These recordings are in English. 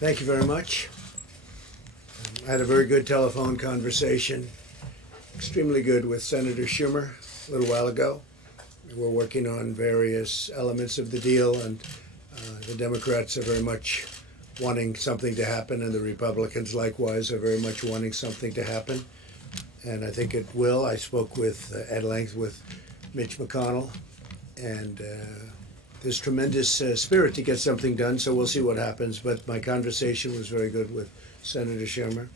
Thank you very much. I had a very good telephone conversation, extremely good, with Senator Schumer a little while ago. We're working on various elements of the deal, and the Democrats are very much wanting something to happen, and the Republicans likewise are very much wanting something to happen. And I think it will. I spoke with at length with Mitch McConnell, and there's tremendous spirit to get something done, so we'll see what happens. But my conversation was very good with Senator Schumer.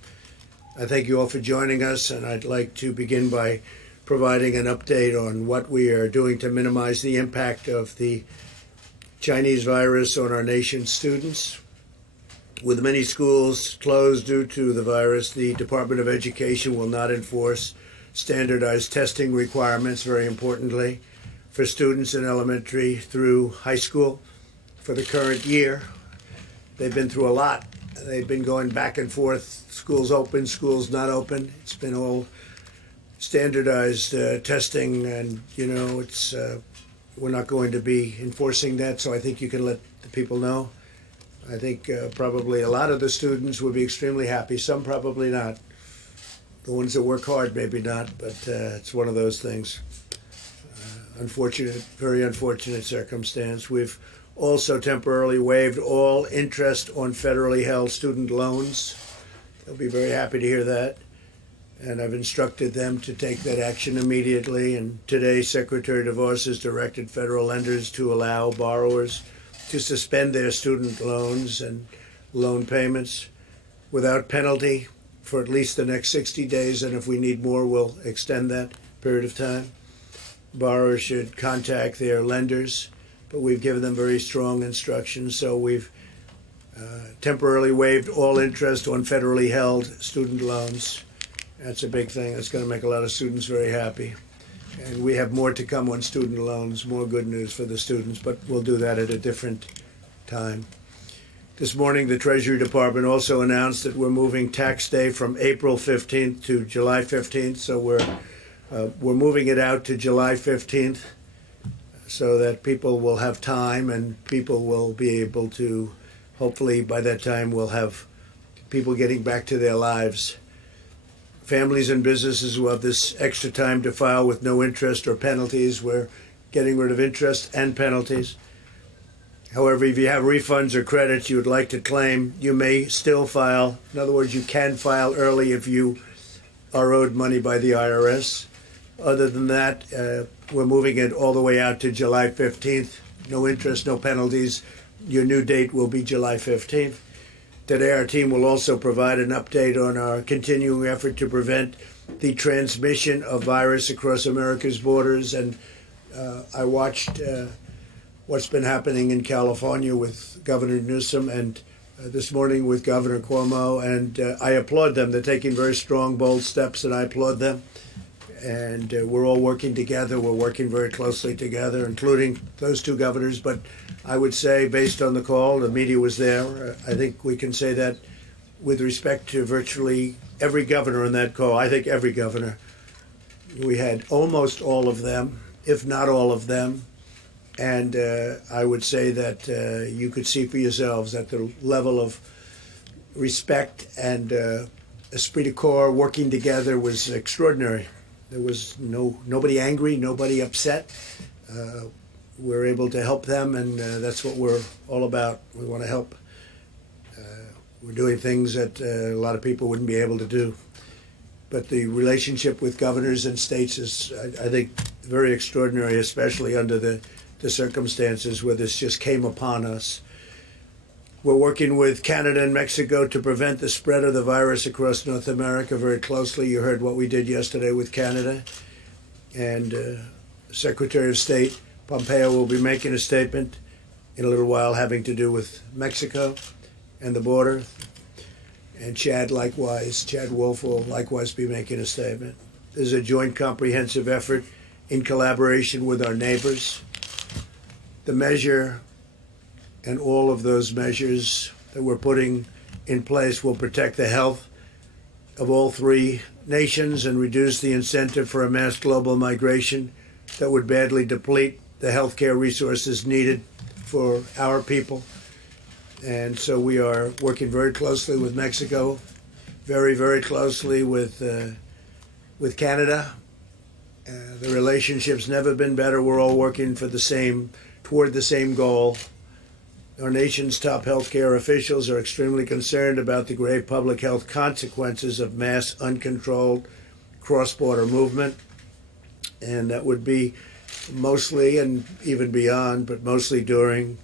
I thank you all for joining us, and I'd like to begin by providing an update on what we are doing to minimize the impact of the Chinese virus on our nation's students. With many schools closed due to the virus, the Department of Education will not enforce standardized testing requirements, very importantly, for students in elementary through high school for the current year. They've been through a lot. They've been going back and forth, schools open, schools not open. It's been all standardized testing, and it's we're not going to be enforcing that, so I think you can let the people know. I think probably a lot of the students would be extremely happy, some probably not. The ones that work hard, maybe not, but it's one of those things. Unfortunate, very unfortunate circumstance. We've also temporarily waived all interest on federally held student loans. They'll be very happy to hear that. And I've instructed them to take that action immediately. And today, Secretary DeVos has directed federal lenders to allow borrowers to suspend their student loans and loan payments without penalty for at least the next 60 days. And if we need more, we'll extend that period of time. Borrowers should contact their lenders, but we've given them very strong instructions. So we've temporarily waived all interest on federally held student loans. That's a big thing. That's going to make a lot of students very happy. And we have more to come on student loans, more good news for the students, but we'll do that at a different time. This morning, the Treasury Department also announced that we're moving tax day from April 15th to July 15th. So we're moving it out to July 15th so that people will have time, and people will be able to, hopefully by that time, we'll have people getting back to their lives. Families and businesses will have this extra time to file with no interest or penalties. We're getting rid of interest and penalties. However, if you have refunds or credits you would like to claim, you may still file. In other words, you can file early if you are owed money by the IRS. Other than that, we're moving it all the way out to July 15th. No interest, no penalties. Your new date will be July 15th. Today, our team will also provide an update on our continuing effort to prevent the transmission of virus across America's borders. And I watched what's been happening in California with Governor Newsom, and this morning with Governor Cuomo, and I applaud them. They're taking very strong, bold steps, and I applaud them. And we're all working together. We're working very closely together, including those two governors. But I would say, based on the call, the media was there. I think we can say that with respect to virtually every governor on that call. I think every governor. We had almost all of them, if not all of them. And I would say that you could see for yourselves that the level of respect and esprit de corps working together was extraordinary. There was nobody angry, nobody upset. We're able to help them, and that's what we're all about. We want to help. We're doing things that a lot of people wouldn't be able to do. But the relationship with governors and states is, I think, very extraordinary, especially under the circumstances where this just came upon us. We're working with Canada and Mexico to prevent the spread of the virus across North America very closely. You heard what we did yesterday with Canada. And Secretary of State Pompeo will be making a statement in a little while having to do with Mexico and the border. And Chad Wolf will likewise be making a statement. There's a joint comprehensive effort in collaboration with our neighbors. The measure and all of those measures that we're putting in place will protect the health of all three nations and reduce the incentive for a mass global migration that would badly deplete the healthcare resources needed for our people. And so we are working very closely with Mexico, very, very closely with Canada. The relationship's never been better. We're all working toward the same goal. Our nation's top healthcare officials are extremely concerned about the grave public health consequences of mass, uncontrolled cross-border movement. And that would be mostly, and even beyond, but mostly during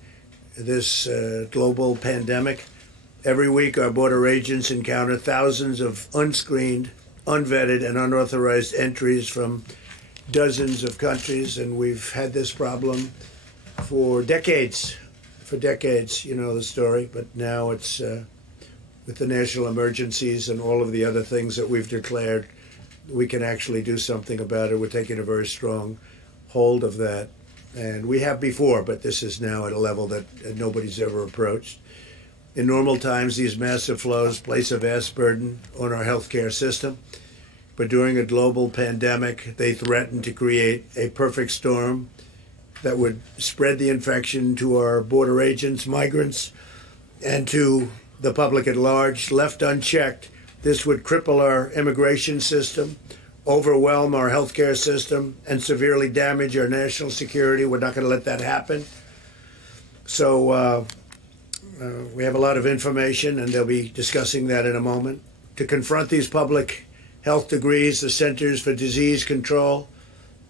this global pandemic. Every week, our border agents encounter thousands of unscreened, unvetted, and unauthorized entries from dozens of countries, and we've had this problem for decades. You know the story, but now it's with the national emergencies and all of the other things that we've declared, we can actually do something about it. We're taking a very strong hold of that, and we have before, but this is now at a level that nobody's ever approached. In normal times, these massive flows place a vast burden on our healthcare system, but during a global pandemic, they threaten to create a perfect storm that would spread the infection to our border agents, migrants, and to the public at large. Left unchecked, this would cripple our immigration system, overwhelm our healthcare system, and severely damage our national security. We're not going to let that happen. So we have a lot of information, and they'll be discussing that in a moment. To confront these public health degrees, the Centers for Disease Control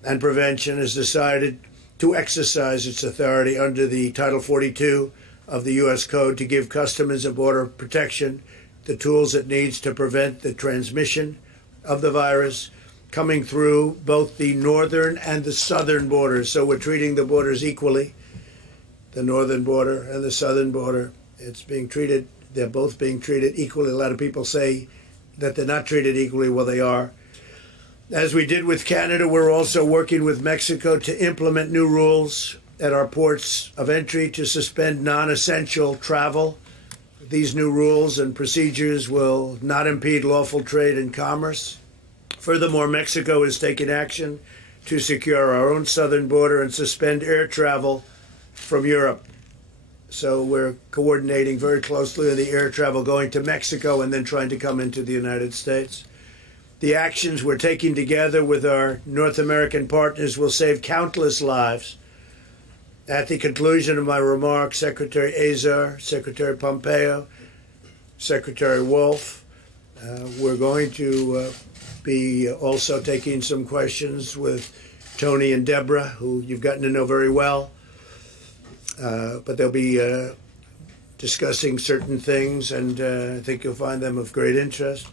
and Prevention has decided to exercise its authority under the Title 42 of the U.S. Code to give Customs and Border Protection the tools it needs to prevent the transmission of the virus coming through both the northern and the southern borders. So we're treating the borders equally, the northern border and the southern border. They're both being treated equally. A lot of people say that they're not treated equally. Well, they are. As we did with Canada, we're also working with Mexico to implement new rules at our ports of entry to suspend non-essential travel. These new rules and procedures will not impede lawful trade and commerce. Furthermore, Mexico is taking action to secure our own southern border and suspend air travel from Europe. So we're coordinating very closely with the air travel going to Mexico and then trying to come into the United States. The actions we're taking together with our North American partners will save countless lives. At the conclusion of my remarks, Secretary Azar, Secretary Pompeo, Secretary Wolf, we're going to be also taking some questions with Tony and Deborah, who you've gotten to know very well. But they'll be discussing certain things, and I think you'll find them of great interest.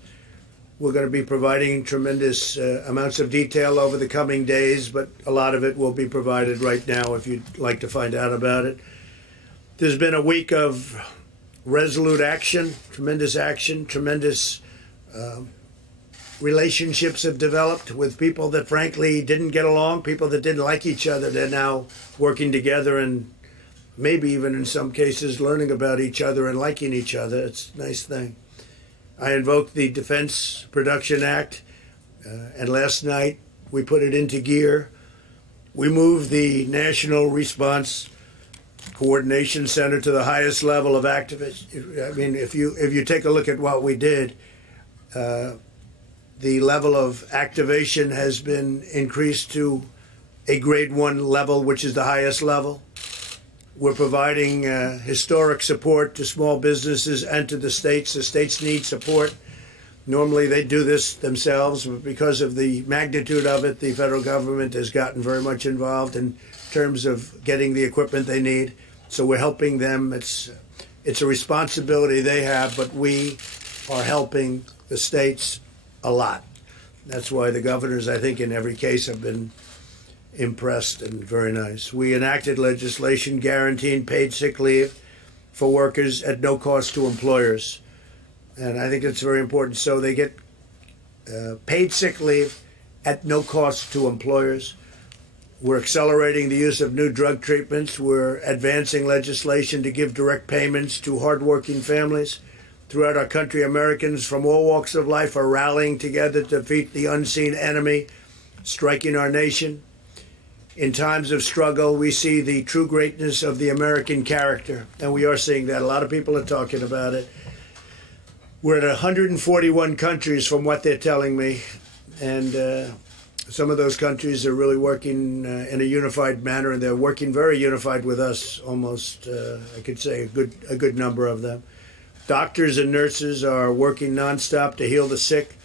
We're going to be providing tremendous amounts of detail over the coming days, but a lot of it will be provided right now if you'd like to find out about it. There's been a week of resolute action, tremendous relationships have developed with people that frankly didn't get along, people that didn't like each other. They're now working together and maybe even in some cases learning about each other and liking each other. It's a nice thing. I invoked the Defense Production Act, and last night we put it into gear. We moved the National Response Coordination Center to the highest level of activists. I mean, if you take a look at what we did, the level of activation has been increased to a grade 1 level, which is the highest level. We're providing historic support to small businesses and to the states. The states need support. Normally they do this themselves, but because of the magnitude of it, the federal government has gotten very much involved in terms of getting the equipment they need. So we're helping them. It's a responsibility they have, but we are helping the states a lot. That's why the governors, I think, in every case have been impressed and very nice. We enacted legislation guaranteeing paid sick leave for workers at no cost to employers. And I think it's very important. So they get paid sick leave at no cost to employers. We're accelerating the use of new drug treatments. We're advancing legislation to give direct payments to hardworking families. Throughout our country, Americans from all walks of life are rallying together to defeat the unseen enemy striking our nation. in times of struggle, we see the true greatness of the American character, and we are seeing that. A lot of people are talking about it. We're at 141 countries from what they're telling me, and some of those countries are really working in a unified manner, and they're working very unified with us, almost, I could say, a good number of them. Doctors and nurses are working nonstop to heal the sick.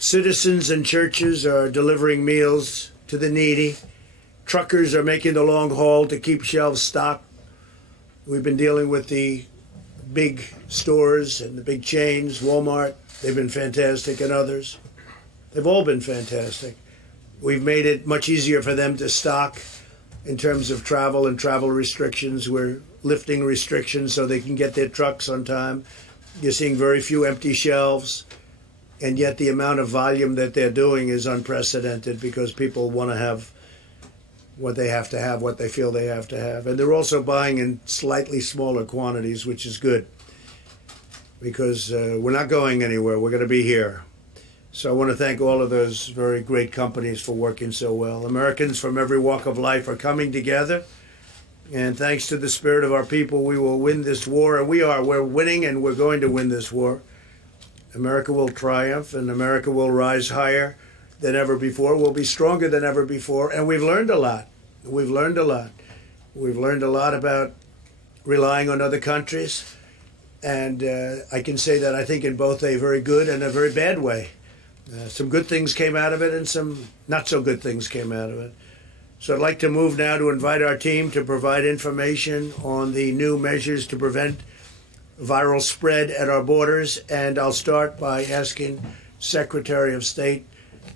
Citizens and churches are delivering meals to the needy. Truckers are making the long haul to keep shelves stocked. We've been dealing with the big stores and the big chains, Walmart. They've been fantastic, and others. They've all been fantastic. We've made it much easier for them to stock in terms of travel and travel restrictions. We're lifting restrictions so they can get their trucks on time. You're seeing very few empty shelves, and yet the amount of volume that they're doing is unprecedented because people want to have what they have to have, what they feel they have to have. And they're also buying in slightly smaller quantities, which is good because we're not going anywhere. We're going to be here. So I want to thank all of those very great companies for working so well. Americans from every walk of life are coming together. And thanks to the spirit of our people, we will win this war. And we're winning, and we're going to win this war. America will triumph, and America will rise higher than ever before. We'll be stronger than ever before. And we've learned a lot. We've learned a lot. We've learned a lot about relying on other countries. And I can say that I think in both a very good and a very bad way. Some good things came out of it, and some not so good things came out of it. So I'd like to move now to invite our team to provide information on the new measures to prevent viral spread at our borders. And I'll start by asking Secretary of State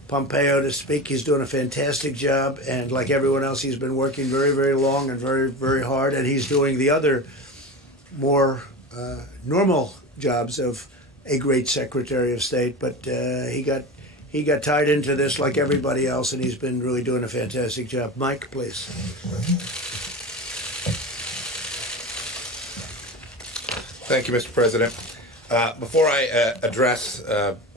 Pompeo to speak. He's doing a fantastic job, and like everyone else, he's been working very, very long and very, very hard, and he's doing the other more normal jobs of a great Secretary of State, but he got tied into this like everybody else, and he's been really doing a fantastic job. Mike, please. Thank you, Mr. President. Before I address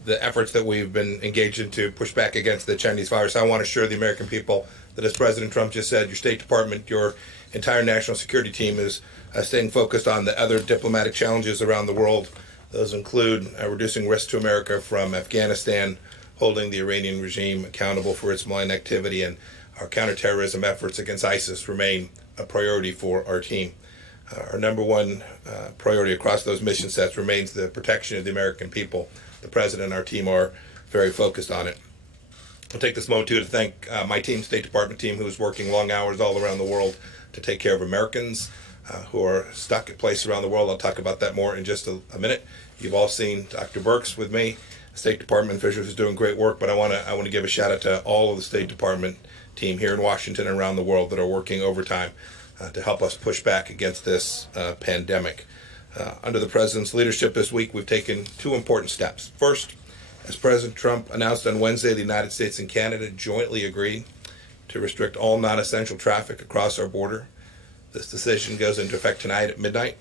the efforts that we've been engaged in to push back against the Chinese virus, I want to assure the American people that, as President Trump just said, your State Department, your entire national security team is staying focused on the other diplomatic challenges around the world. Those include reducing risk to America from Afghanistan, holding the Iranian regime accountable for its malign activity, and our counterterrorism efforts against ISIS remain a priority for our team. Our number one priority across those mission sets remains the protection of the American people. The President and our team are very focused on it. I'll take this moment, too, to thank my team, State Department team, who is working long hours all around the world to take care of Americans who are stuck at places around the world. I'll talk about that more in just a minute. You've all seen Dr. Birx with me, State Department officials who's doing great work, but I want to give a shout out to all of the State Department team here in Washington and around the world that are working overtime to help us push back against this pandemic. Under the President's leadership this week, we've taken two important steps. First, as President Trump announced on Wednesday, the United States and Canada jointly agreed to restrict all non-essential traffic across our border. This decision goes into effect tonight at midnight.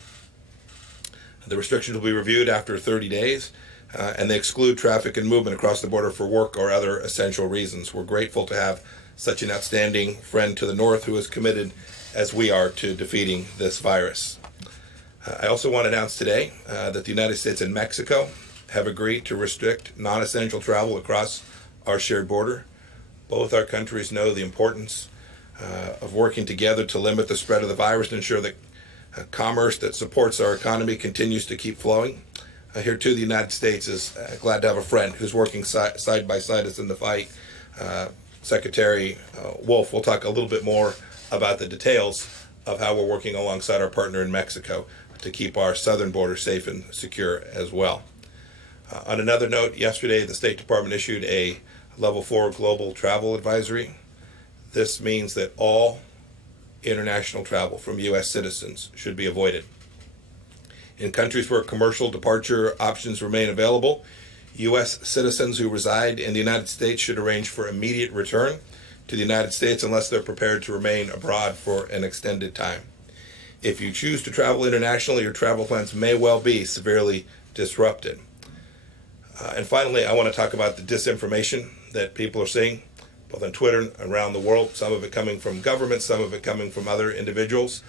The restrictions will be reviewed after 30 days, and they exclude traffic and movement across the border for work or other essential reasons. We're grateful to have such an outstanding friend to the north who is committed, as we are, to defeating this virus. I also want to announce today that the United States and Mexico have agreed to restrict non-essential travel across our shared border. Both our countries know the importance of working together to limit the spread of the virus and ensure that commerce that supports our economy continues to keep flowing. Here too, the United States is glad to have a friend who's working side by side us in the fight. Secretary Wolf will talk a little bit more about the details of how we're working alongside our partner in Mexico to keep our southern border safe and secure as well. On another note, yesterday the State Department issued a Level 4 global travel advisory. This means that all international travel from U.S. citizens should be avoided. In countries where commercial departure options remain available, U.S. citizens who reside in the United States should arrange for immediate return to the United States unless they're prepared to remain abroad for an extended time. If you choose to travel internationally, your travel plans may well be severely disrupted. And finally, I want to talk about the disinformation that people are seeing. both on Twitter and around the world, some of it coming from government, some of it coming from other individuals.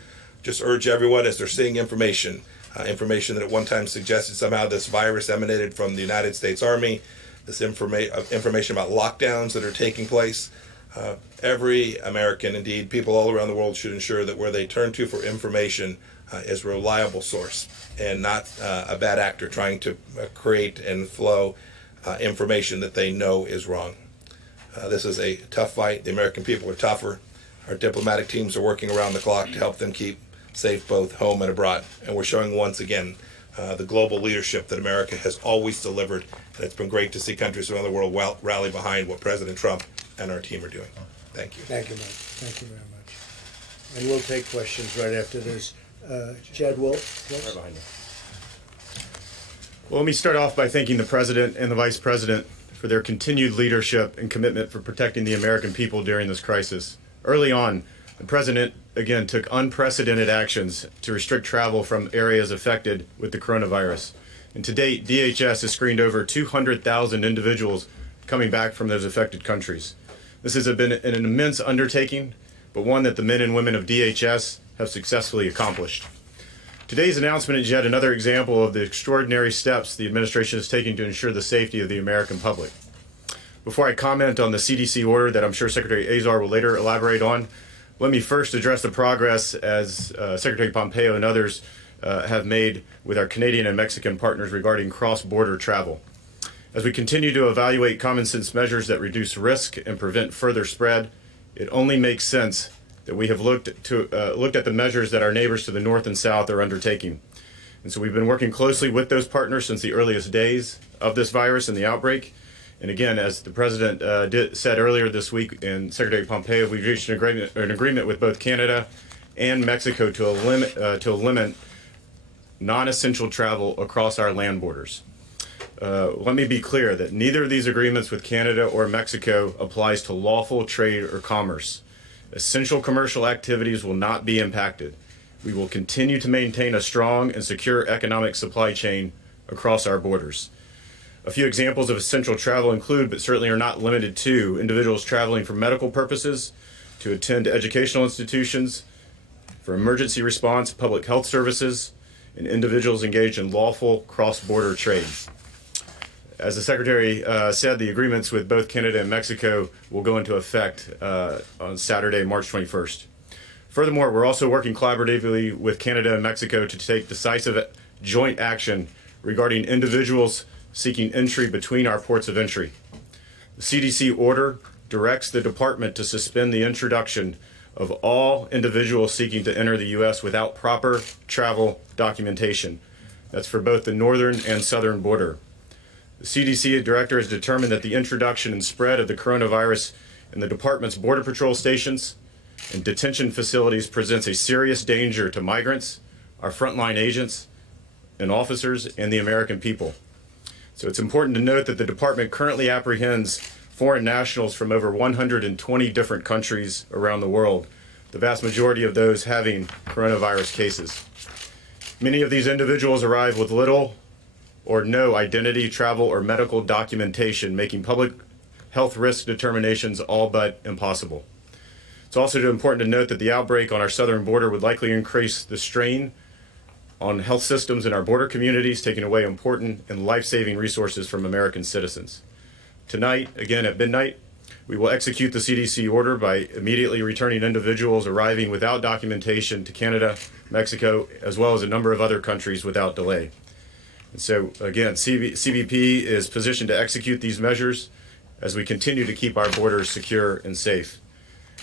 Just urge everyone, as they're seeing information that at one time suggested somehow this virus emanated from the United States Army, this information about lockdowns that are taking place. Every American, indeed people all around the world, should ensure that where they turn to for information is a reliable source and not a bad actor trying to create and flow information that they know is wrong. This is a tough fight. The American people are tougher. Our diplomatic teams are working around the clock to help them keep safe both home and abroad. And we're showing once again the global leadership that America has always delivered. And it's been great to see countries around the world rally behind what President Trump and our team are doing. Thank you. Thank you, Mike. Thank you very much. And we'll take questions right after this. Chad Wolf. Right behind you. Well, let me start off by thanking the President and the Vice President for their continued leadership and commitment for protecting the American people during this crisis. Early on, the President, again, took unprecedented actions to restrict travel from areas affected with the coronavirus. And to date, DHS has screened over 200,000 individuals coming back from those affected countries. This has been an immense undertaking, but one that the men and women of DHS have successfully accomplished. Today's announcement is yet another example of the extraordinary steps the administration is taking to ensure the safety of the American public. Before I comment on the CDC order that I'm sure Secretary Azar will later elaborate on, let me first address the progress as Secretary Pompeo and others have made with our Canadian and Mexican partners regarding cross-border travel. As we continue to evaluate common sense measures that reduce risk and prevent further spread, it only makes sense that we have looked at the measures that our neighbors to the north and south are undertaking. And so we've been working closely with those partners since the earliest days of this virus and the outbreak. And again, as the President said earlier this week, and Secretary Pompeo, we've reached an agreement with both Canada and Mexico to limit non-essential travel across our land borders. Let me be clear that neither of these agreements with Canada or Mexico applies to lawful trade or commerce. Essential commercial activities will not be impacted. We will continue to maintain a strong and secure economic supply chain across our borders. A few examples of essential travel include, but certainly are not limited to, individuals traveling for medical purposes, to attend educational institutions, for emergency response, public health services, and individuals engaged in lawful cross-border trade. As the Secretary said, the agreements with both Canada and Mexico will go into effect on Saturday, March 21st. Furthermore, we're also working collaboratively with Canada and Mexico to take decisive joint action regarding individuals seeking entry between our ports of entry. The CDC order directs the department to suspend the introduction of all individuals seeking to enter the U.S. without proper travel documentation. That's for both the northern and southern border. The CDC director has determined that the introduction and spread of the coronavirus in the department's border patrol stations and detention facilities presents a serious danger to migrants, our frontline agents and officers, and the American people. So it's important to note that the department currently apprehends foreign nationals from over 120 different countries around the world, the vast majority of those having coronavirus cases. Many of these individuals arrive with little or no identity, travel, or medical documentation, making public health risk determinations all but impossible. It's also important to note that the outbreak on our southern border would likely increase the strain on health systems in our border communities, taking away important and life-saving resources from American citizens. Tonight, again at midnight, we will execute the CDC order by immediately returning individuals arriving without documentation to Canada, Mexico, as well as a number of other countries without delay. And so, again, CBP is positioned to execute these measures as we continue to keep our borders secure and safe.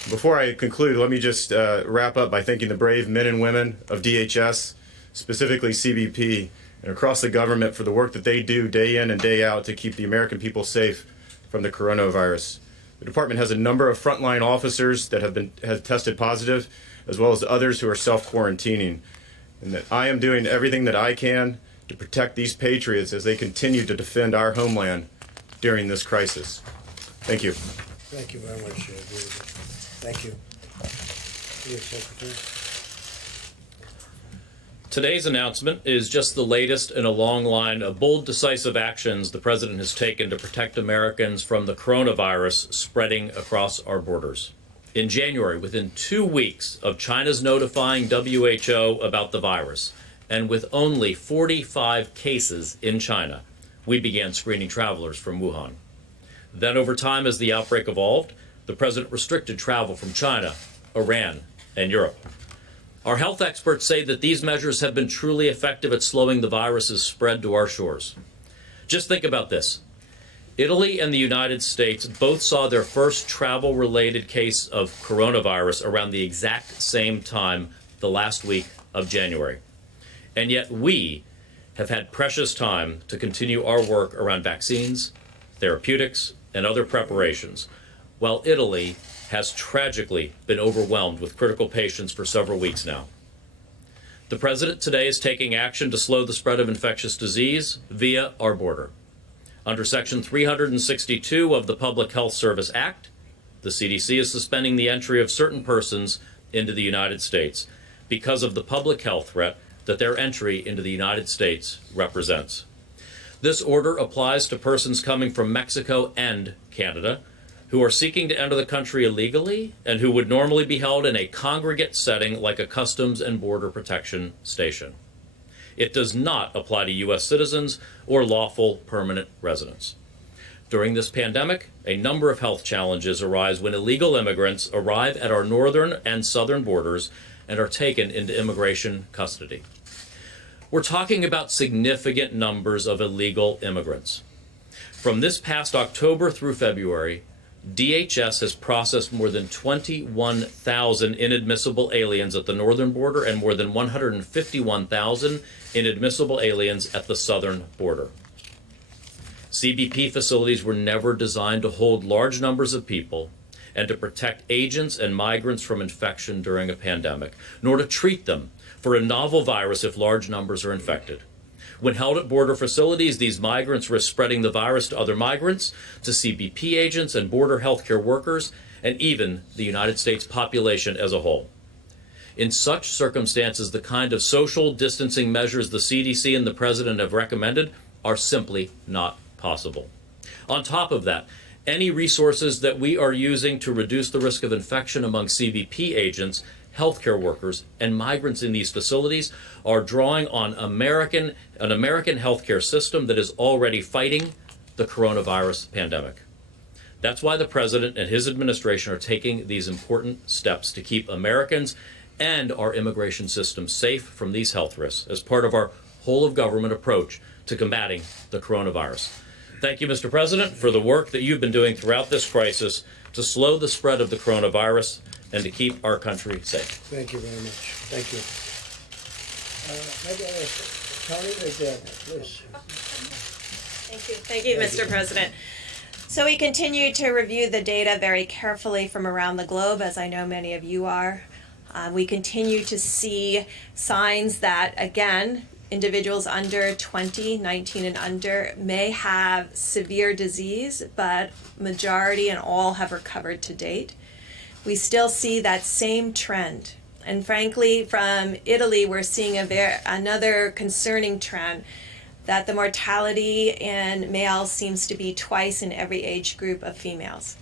Before I conclude, let me just wrap up by thanking the brave men and women of DHS, specifically CBP, and across the government for the work that they do day in and day out to keep the American people safe from the coronavirus. The department has a number of frontline officers that have tested positive, as well as others who are self-quarantining, and that I am doing everything that I can to protect these patriots as they continue to defend our homeland during this crisis. Thank you. Thank you very much, David. Thank you. Dear Secretary. Today's announcement is just the latest in a long line of bold, decisive actions the President has taken to protect Americans from the coronavirus spreading across our borders. In January, within 2 weeks of China's notifying WHO about the virus, and with only 45 cases in China, we began screening travelers from Wuhan. Then, over time, as the outbreak evolved, the President restricted travel from China, Iran, and Europe. Our health experts say that these measures have been truly effective at slowing the virus's spread to our shores. Just think about this. Italy and the United States both saw their first travel-related case of coronavirus around the exact same time, the last week of January. And yet we have had precious time to continue our work around vaccines, therapeutics, and other preparations, while Italy has tragically been overwhelmed with critical patients for several weeks now. The President today is taking action to slow the spread of infectious disease via our border. Under Section 362 of the Public Health Service Act, the CDC is suspending the entry of certain persons into the United States because of the public health threat that their entry into the United States represents. This order applies to persons coming from Mexico and Canada who are seeking to enter the country illegally and who would normally be held in a congregate setting like a Customs and Border Protection station. It does not apply to U.S. citizens or lawful permanent residents. During this pandemic, a number of health challenges arise when illegal immigrants arrive at our northern and southern borders and are taken into immigration custody. We're talking about significant numbers of illegal immigrants. From this past October through February, DHS has processed more than 21,000 inadmissible aliens at the northern border and more than 151,000 inadmissible aliens at the southern border. CBP facilities were never designed to hold large numbers of people and to protect agents and migrants from infection during a pandemic, nor to treat them for a novel virus if large numbers are infected. When held at border facilities, these migrants risk spreading the virus to other migrants, to CBP agents and border healthcare workers, and even the United States population as a whole. In such circumstances, the kind of social distancing measures the CDC and the President have recommended are simply not possible. On top of that, any resources that we are using to reduce the risk of infection among CBP agents, healthcare workers, and migrants in these facilities are drawing on an American healthcare system that is already fighting the coronavirus pandemic. That's why the President and his administration are taking these important steps to keep Americans and our immigration system safe from these health risks as part of our whole-of-government approach to combating the coronavirus. Thank you, Mr. President, for the work that you've been doing throughout this crisis to slow the spread of the coronavirus and to keep our country safe. Thank you very much. Thank you. Maybe I ask Tony or Deb, please. Thank you, Mr. President. So we continue to review the data very carefully from around the globe, as I know many of you are. We continue to see signs that, again, individuals under 20, 19 and under may have severe disease, but majority and all have recovered to date. We still see that same trend. And frankly, from Italy, we're seeing another concerning trend, that the mortality in males seems to be twice in every age group of females.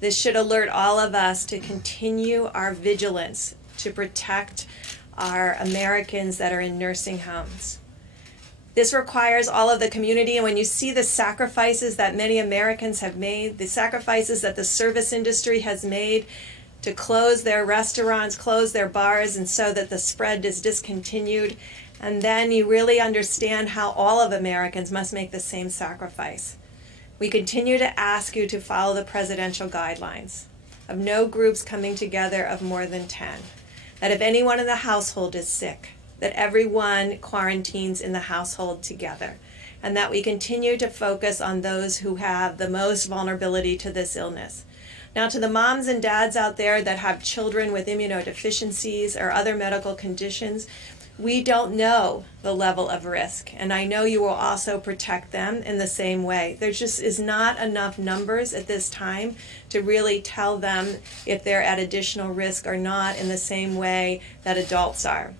This should alert all of us to continue our vigilance to protect our Americans that are in nursing homes. This requires all of the community, and when you see the sacrifices that many Americans have made, the sacrifices that the service industry has made to close their restaurants, close their bars, and so that the spread is discontinued, and then you really understand how all of Americans must make the same sacrifice. We continue to ask you to follow the presidential guidelines of no groups coming together of more than 10. That if anyone in the household is sick, that everyone quarantines in the household together, and that we continue to focus on those who have the most vulnerability to this illness. Now, to the moms and dads out there that have children with immunodeficiencies or other medical conditions, we don't know the level of risk, and I know you will also protect them in the same way. There just is not enough numbers at this time to really tell them if they're at additional risk or not in the same way that adults are.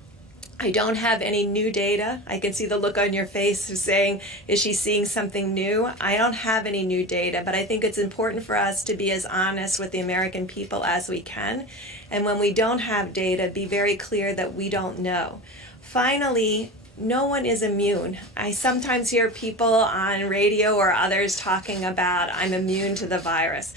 I don't have any new data. I can see the look on your face of saying, is she seeing something new? I don't have any new data, but I think it's important for us to be as honest with the American people as we can. And when we don't have data, be very clear that we don't know. Finally, no one is immune. I sometimes hear people on radio or others talking about, I'm immune to the virus.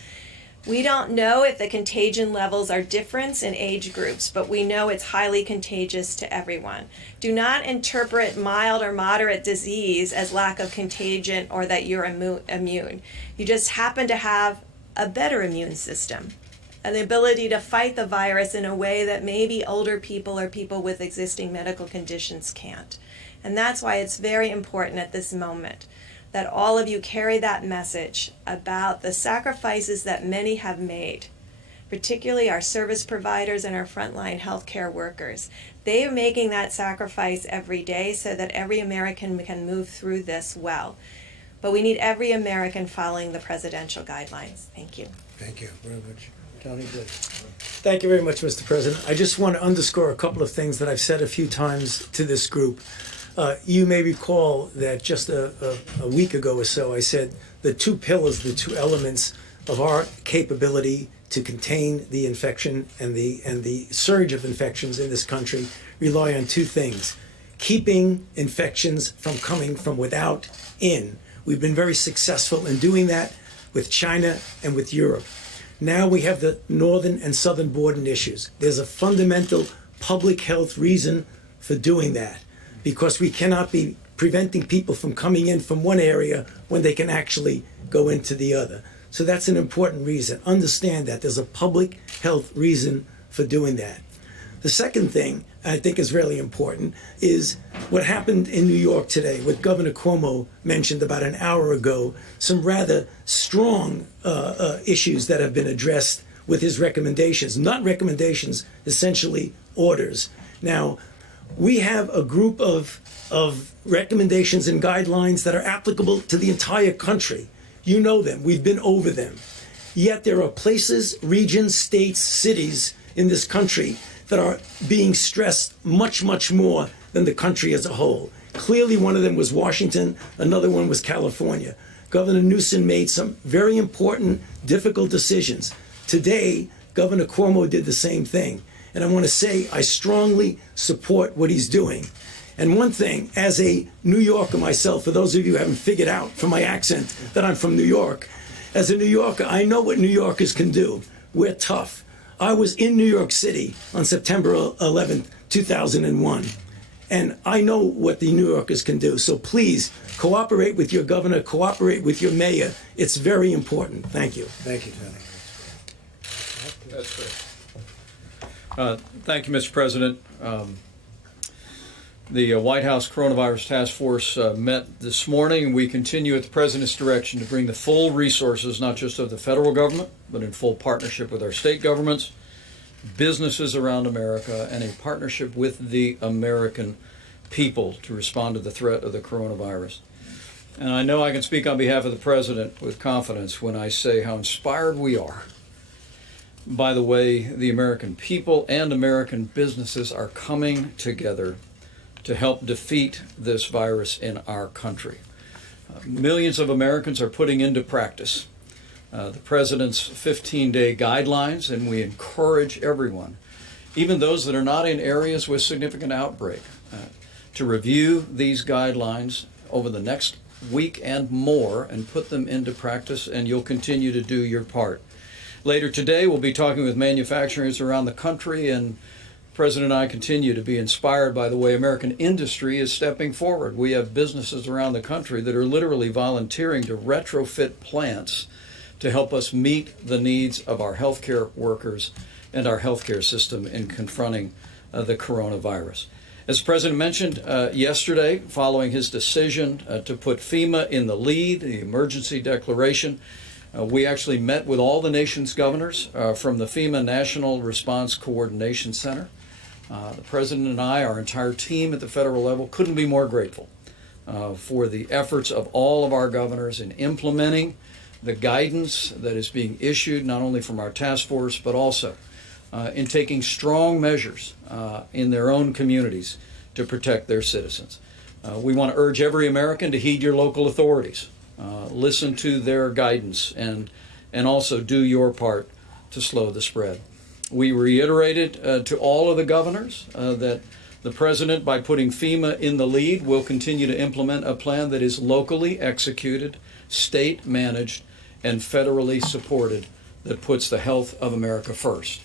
We don't know if the contagion levels are different in age groups, but we know it's highly contagious to everyone. Do not interpret mild or moderate disease as lack of contagion or that you're immune. You just happen to have a better immune system, and the ability to fight the virus in a way that maybe older people or people with existing medical conditions can't. And that's why it's very important at this moment that all of you carry that message about the sacrifices that many have made, particularly our service providers and our frontline healthcare workers. They are making that sacrifice every day so that every American can move through this well. But we need every American following the presidential guidelines. Thank you. Thank you very much. Tony, please. Thank you very much, Mr. President. I just want to underscore a couple of things that I've said a few times to this group. You may recall that just a week ago or so, I said the two pillars, the two elements of our capability to contain the infection and the surge of infections in this country rely on two things: keeping infections from coming from without in. We've been very successful in doing that with China and with Europe. Now we have the northern and southern border issues. There's a fundamental public health reason for doing that, because we cannot be preventing people from coming in from one area when they can actually go into the other. So that's an important reason. Understand that there's a public health reason for doing that. The second thing I think is really important is what happened in New York today, what Governor Cuomo mentioned about an hour ago, some rather strong issues that have been addressed with his recommendations. Not recommendations, essentially orders. Now, we have a group of recommendations and guidelines that are applicable to the entire country. You know them. We've been over them. Yet there are places, regions, states, cities in this country that are being stressed much, much more than the country as a whole. Clearly, one of them was Washington. Another one was California. Governor Newsom made some very important, difficult decisions. Today, Governor Cuomo did the same thing. And I want to say I strongly support what he's doing. And one thing, as a New Yorker myself, for those of you who haven't figured out from my accent that I'm from New York, as a New Yorker, I know what New Yorkers can do. We're tough. I was in New York City on September 11th, 2001. And I know what the New Yorkers can do. So please cooperate with your governor, cooperate with your mayor. It's very important. Thank you. Thank you, Tony. That's great. Thank you, Mr. President. The White House Coronavirus Task Force met this morning. We continue at the President's direction to bring the full resources, not just of the federal government, but in full partnership with our state governments, businesses around America, and a partnership with the American people to respond to the threat of the coronavirus. And I know I can speak on behalf of the President with confidence when I say how inspired we are by the way the American people and American businesses are coming together to help defeat this virus in our country. Millions of Americans are putting into practice the President's 15-day guidelines, and we encourage everyone, even those that are not in areas with significant outbreak, to review these guidelines over the next week and more and put them into practice, and you'll continue to do your part. Later today, we'll be talking with manufacturers around the country, and the President and I continue to be inspired by the way American industry is stepping forward. We have businesses around the country that are literally volunteering to retrofit plants to help us meet the needs of our healthcare workers and our healthcare system in confronting the coronavirus. As the President mentioned yesterday, following his decision to put FEMA in the lead, the emergency declaration, we actually met with all the nation's governors from the FEMA National Response Coordination Center. The President and I, our entire team at the federal level, couldn't be more grateful for the efforts of all of our governors in implementing the guidance that is being issued not only from our task force, but also in taking strong measures in their own communities to protect their citizens. We want to urge every American to heed your local authorities, listen to their guidance, and also do your part to slow the spread. We reiterated to all of the governors that the President, by putting FEMA in the lead, will continue to implement a plan that is locally executed, state managed, and federally supported, that puts the health of America first.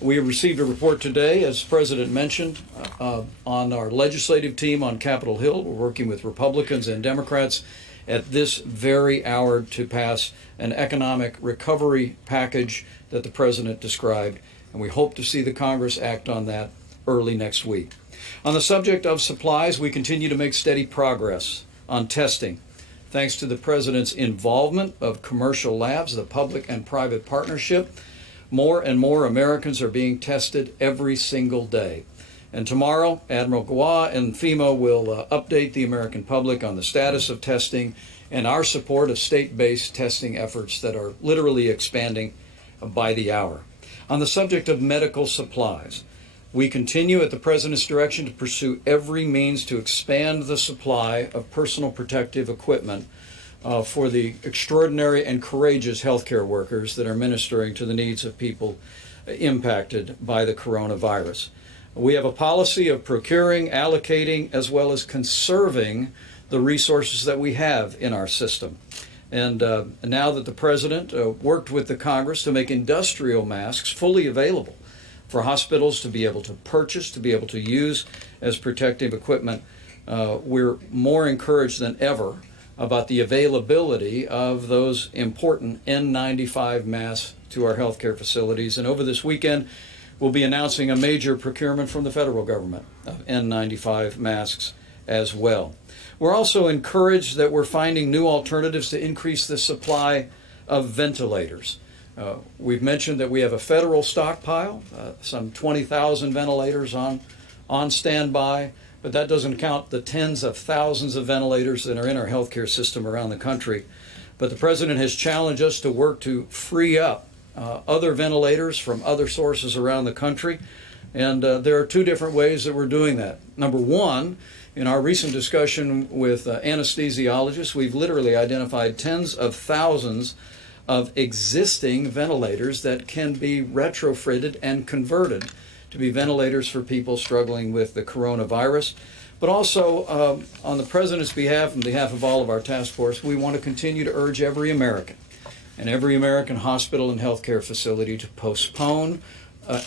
We received a report today, as the President mentioned, on our legislative team on Capitol Hill. We're working with Republicans and Democrats at this very hour to pass an economic recovery package that the President described, and we hope to see the Congress act on that early next week. On the subject of supplies, we continue to make steady progress on testing. Thanks to the President's involvement of commercial labs, the public and private partnership, more and more Americans are being tested every single day. And tomorrow, Admiral Gawa and FEMA will update the American public on the status of testing and our support of state-based testing efforts that are literally expanding by the hour. On the subject of medical supplies, we continue at the President's direction to pursue every means to expand the supply of personal protective equipment for the extraordinary and courageous healthcare workers that are ministering to the needs of people impacted by the coronavirus. We have a policy of procuring, allocating, as well as conserving the resources that we have in our system. And now that the President worked with the Congress to make industrial masks fully available for hospitals to be able to purchase, to be able to use as protective equipment, we're more encouraged than ever about the availability of those important N95 masks to our healthcare facilities. And over this weekend, we'll be announcing a major procurement from the federal government of N95 masks as well. We're also encouraged that we're finding new alternatives to increase the supply of ventilators. We've mentioned that we have a federal stockpile, some 20,000 ventilators on standby, but that doesn't count the tens of thousands of ventilators that are in our healthcare system around the country. But the President has challenged us to work to free up other ventilators from other sources around the country. And there are two different ways that we're doing that. Number one, in our recent discussion with anesthesiologists, we've literally identified tens of thousands of existing ventilators that can be retrofitted and converted to be ventilators for people struggling with the coronavirus. But also, on the President's behalf, on behalf of all of our task force, we want to continue to urge every American and every American hospital and healthcare facility to postpone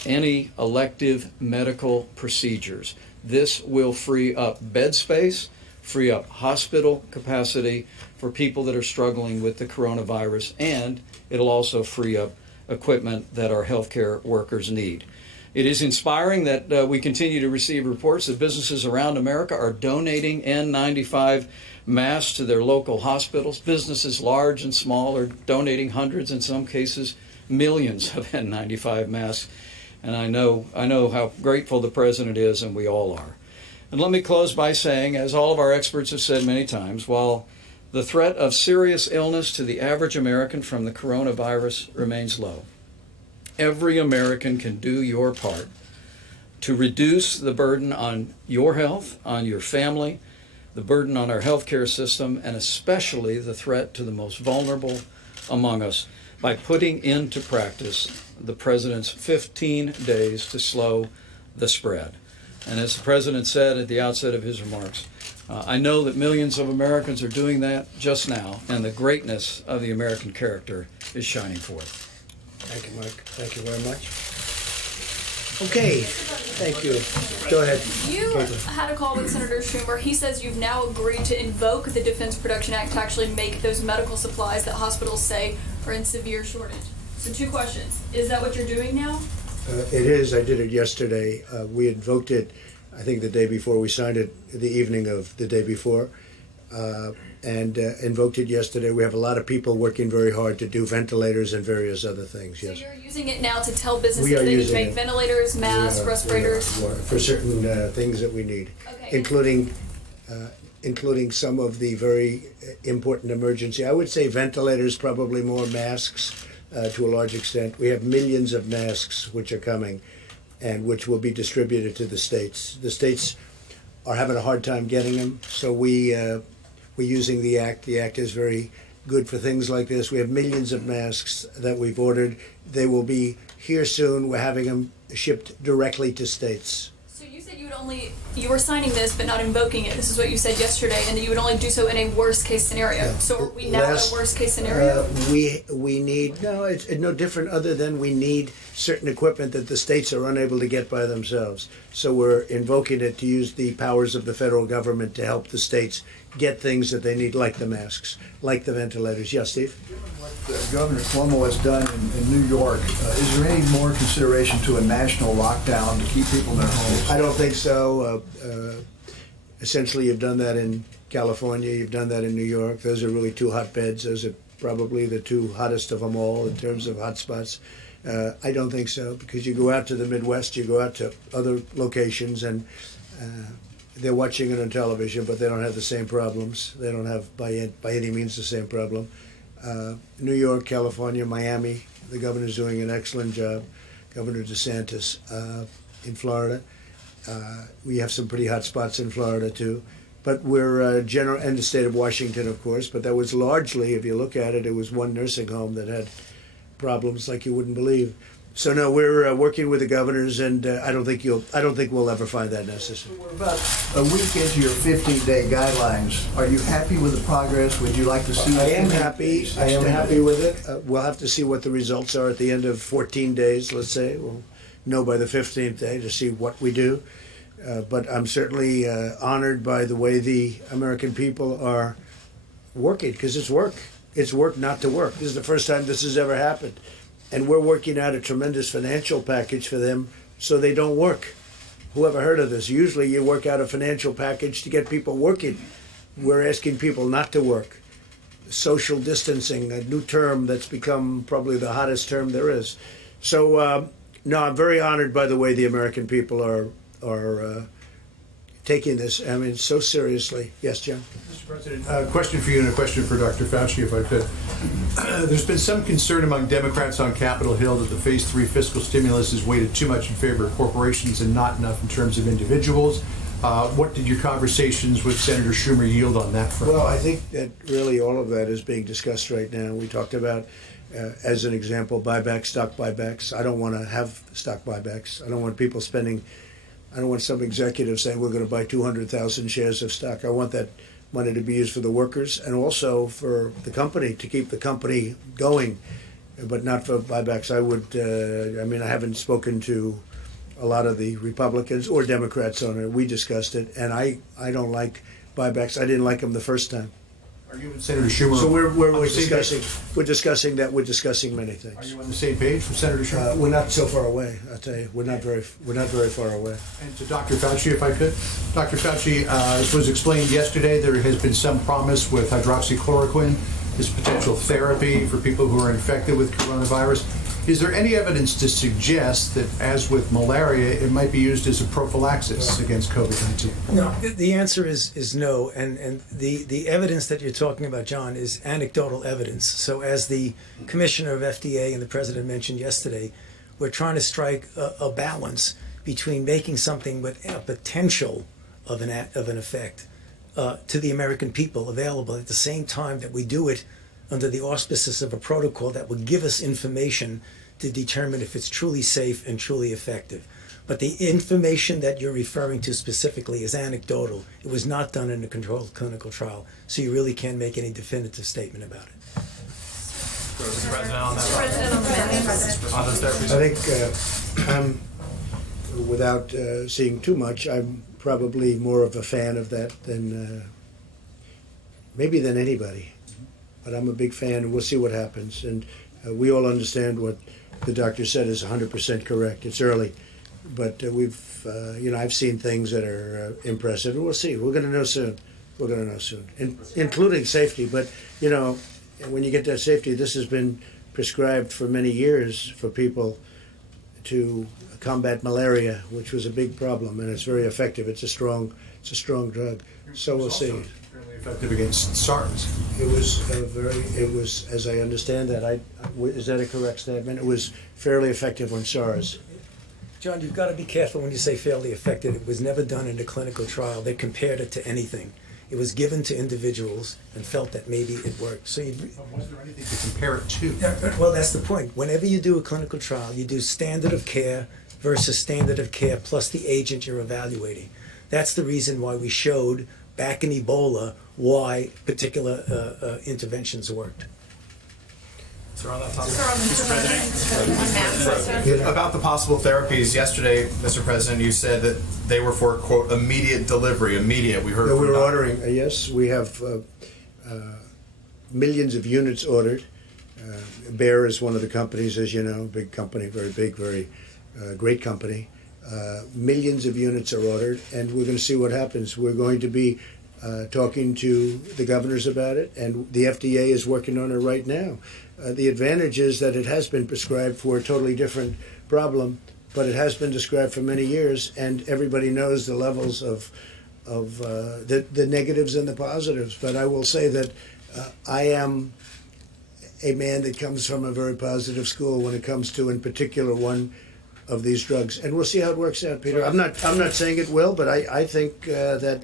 any elective medical procedures. This will free up bed space, free up hospital capacity for people that are struggling with the coronavirus, and it'll also free up equipment that our healthcare workers need. It is inspiring that we continue to receive reports that businesses around America are donating N95 masks to their local hospitals. Businesses large and small are donating hundreds, in some cases millions of N95 masks. And I know how grateful the President is, and we all are. And let me close by saying, as all of our experts have said many times, while the threat of serious illness to the average American from the coronavirus remains low, every American can do your part to reduce the burden on your health, on your family, the burden on our healthcare system, and especially the threat to the most vulnerable among us by putting into practice the President's 15 days to slow the spread. And as the President said at the outset of his remarks, I know that millions of Americans are doing that just now, and the greatness of the American character is shining forth. Thank you, Mike. Thank you very much. Okay, thank you. Go ahead. You Caitlin. had a call with Senator Schumer. He says you've now agreed to invoke the Defense Production Act to actually make those medical supplies that hospitals say are in severe shortage. So two questions. Is that what you're doing now? It is. I did it yesterday. We invoked it, I think, the day before. We signed it the evening of the day before and invoked it yesterday. We have a lot of people working very hard to do ventilators and various other things, yes. So you're using it now to tell businesses We are they need to using make it. ventilators, masks, respirators? We are, for certain things that we need, Okay. including some of the very important emergency. I would say ventilators, probably more masks to a large extent. We have millions of masks which are coming and which will be distributed to the states. The states are having a hard time getting them. So we're using the Act. The Act is very good for things like this. We have millions of masks that we've ordered. They will be here soon. We're having them shipped directly to states. So you said you were signing this but not invoking it. This is what you said yesterday, and that you would only do so in a worst case scenario. Yeah. So are we now in a worst case scenario? We need, no, it's no different other than we need certain equipment that the states are unable to get by themselves. So we're invoking it to use the powers of the federal government to help the states get things that they need, like the masks, like the ventilators. Yes, Steve? What Governor Cuomo has done in New York, is there any more consideration to a national lockdown to keep people in their homes? I don't think so. Essentially, you've done that in California, you've done that in New York. Those are really two hotbeds. Those are probably the two hottest of them all in terms of hotspots. I don't think so, because you go out to the Midwest, you go out to other locations, and they're watching it on television, but they don't have the same problems. They don't have, by any means, the same problem. New York, California, Miami, the governor's doing an excellent job. Governor DeSantis in Florida. We have some pretty hot spots in Florida, too. But we're general, and the state of Washington, of course, but that was largely, if you look at it, it was one nursing home that had problems like you wouldn't believe. So no, we're working with the governors, and I don't think we'll ever find that necessary. We're about a week into your 15-day guidelines. Are you happy with the progress? Would you like to see? I am happy. I am happy with it. We'll have to see what the results are at the end of 14 days. Let's say we'll know by the 15th day to see what we do. But I'm certainly honored by the way the American people are working, because it's work. It's work not to work. This is the first time this has ever happened. And we're working out a tremendous financial package for them so they don't work. Who ever heard of this? Usually you work out a financial package to get people working. We're asking people not to work. Social distancing, a new term that's become probably the hottest term there is. So, no, I'm very honored by the way the American people are taking this, I mean, so seriously. Yes, John? Mr. President, a question for you and a question for Dr. Fauci, if I could. There's been some concern among Democrats on Capitol Hill that the Phase 3 fiscal stimulus is weighted too much in favor of corporations and not enough in terms of individuals. What did your conversations with Senator Schumer yield on that front? Well, I think that really all of that is being discussed right now. We talked about, as an example, buybacks, stock buybacks. I don't want to have stock buybacks. I don't want people spending, I don't want some executive saying we're going to buy 200,000 shares of stock. I want that money to be used for the workers and also for the company, to keep the company going, but not for buybacks. I would, I haven't spoken to a lot of the Republicans or Democrats on it. We discussed it, and I don't like buybacks. I didn't like them the first time. Are you and Senator Schumer? So we're on the same discussing. page? We're discussing that. We're discussing many things. Are you on the same page with Senator Schumer? We're not so far away. I'll tell you, we're not very far away. And to Dr. Fauci, if I could. Dr. Fauci, as was explained yesterday, there has been some promise with hydroxychloroquine, this potential therapy for people who are infected with coronavirus. Is there any evidence to suggest that, as with malaria, it might be used as a prophylaxis against COVID-19? No, the answer is no, and the evidence that you're talking about, John, is anecdotal evidence. So as the commissioner of FDA and the president mentioned yesterday, we're trying to strike a balance between making something with a potential of an effect to the American people available at the same time that we do it under the auspices of a protocol that will give us information to determine if it's truly safe and truly effective. But the information that you're referring to specifically is anecdotal. It was not done in a controlled clinical trial, so you really can't make any definitive statement about it. I think, without seeing too much, I'm probably more of a fan of that than maybe than anybody. But I'm a big fan, and we'll see what happens. And we all understand what the doctor said is 100% correct. It's early, but I've seen things that are impressive, and we'll see. We're going to know soon. We're going to know soon, including safety. But when you get that safety, this has been prescribed for many years for people to combat malaria, which was a big problem, and it's very effective. It's a strong drug. So we'll see. Effective against SARS. It was, as I understand that, is that a correct statement? It was fairly effective on SARS. John, you've got to be careful when you say fairly affected. It was never done in a clinical trial. They compared it to anything. It was given to individuals and felt that maybe it worked. So Was there anything to compare it to? well, that's the point. Whenever you do a clinical trial, you do standard of care versus standard of care plus the agent you're evaluating. That's the reason why we showed back in Ebola why particular interventions worked. Sir, on that topic. Mr. President, about the possible therapies, yesterday, Mr. President, you said that they were for, quote, immediate delivery, immediate. We heard No, from we're Dr. ordering, yes, we have millions of units ordered. Bayer is one of the companies, as you know, big company, very big, very great company. Millions of units are ordered, and we're going to see what happens. We're going to be talking to the governors about it, and the FDA is working on it right now. The advantage is that it has been prescribed for a totally different problem, but it has been prescribed for many years, and everybody knows the levels of the negatives and the positives. But I will say that I am a man that comes from a very positive school when it comes to, in particular, one of these drugs, and we'll see how it works out, Peter. I'm not saying it will, but I think that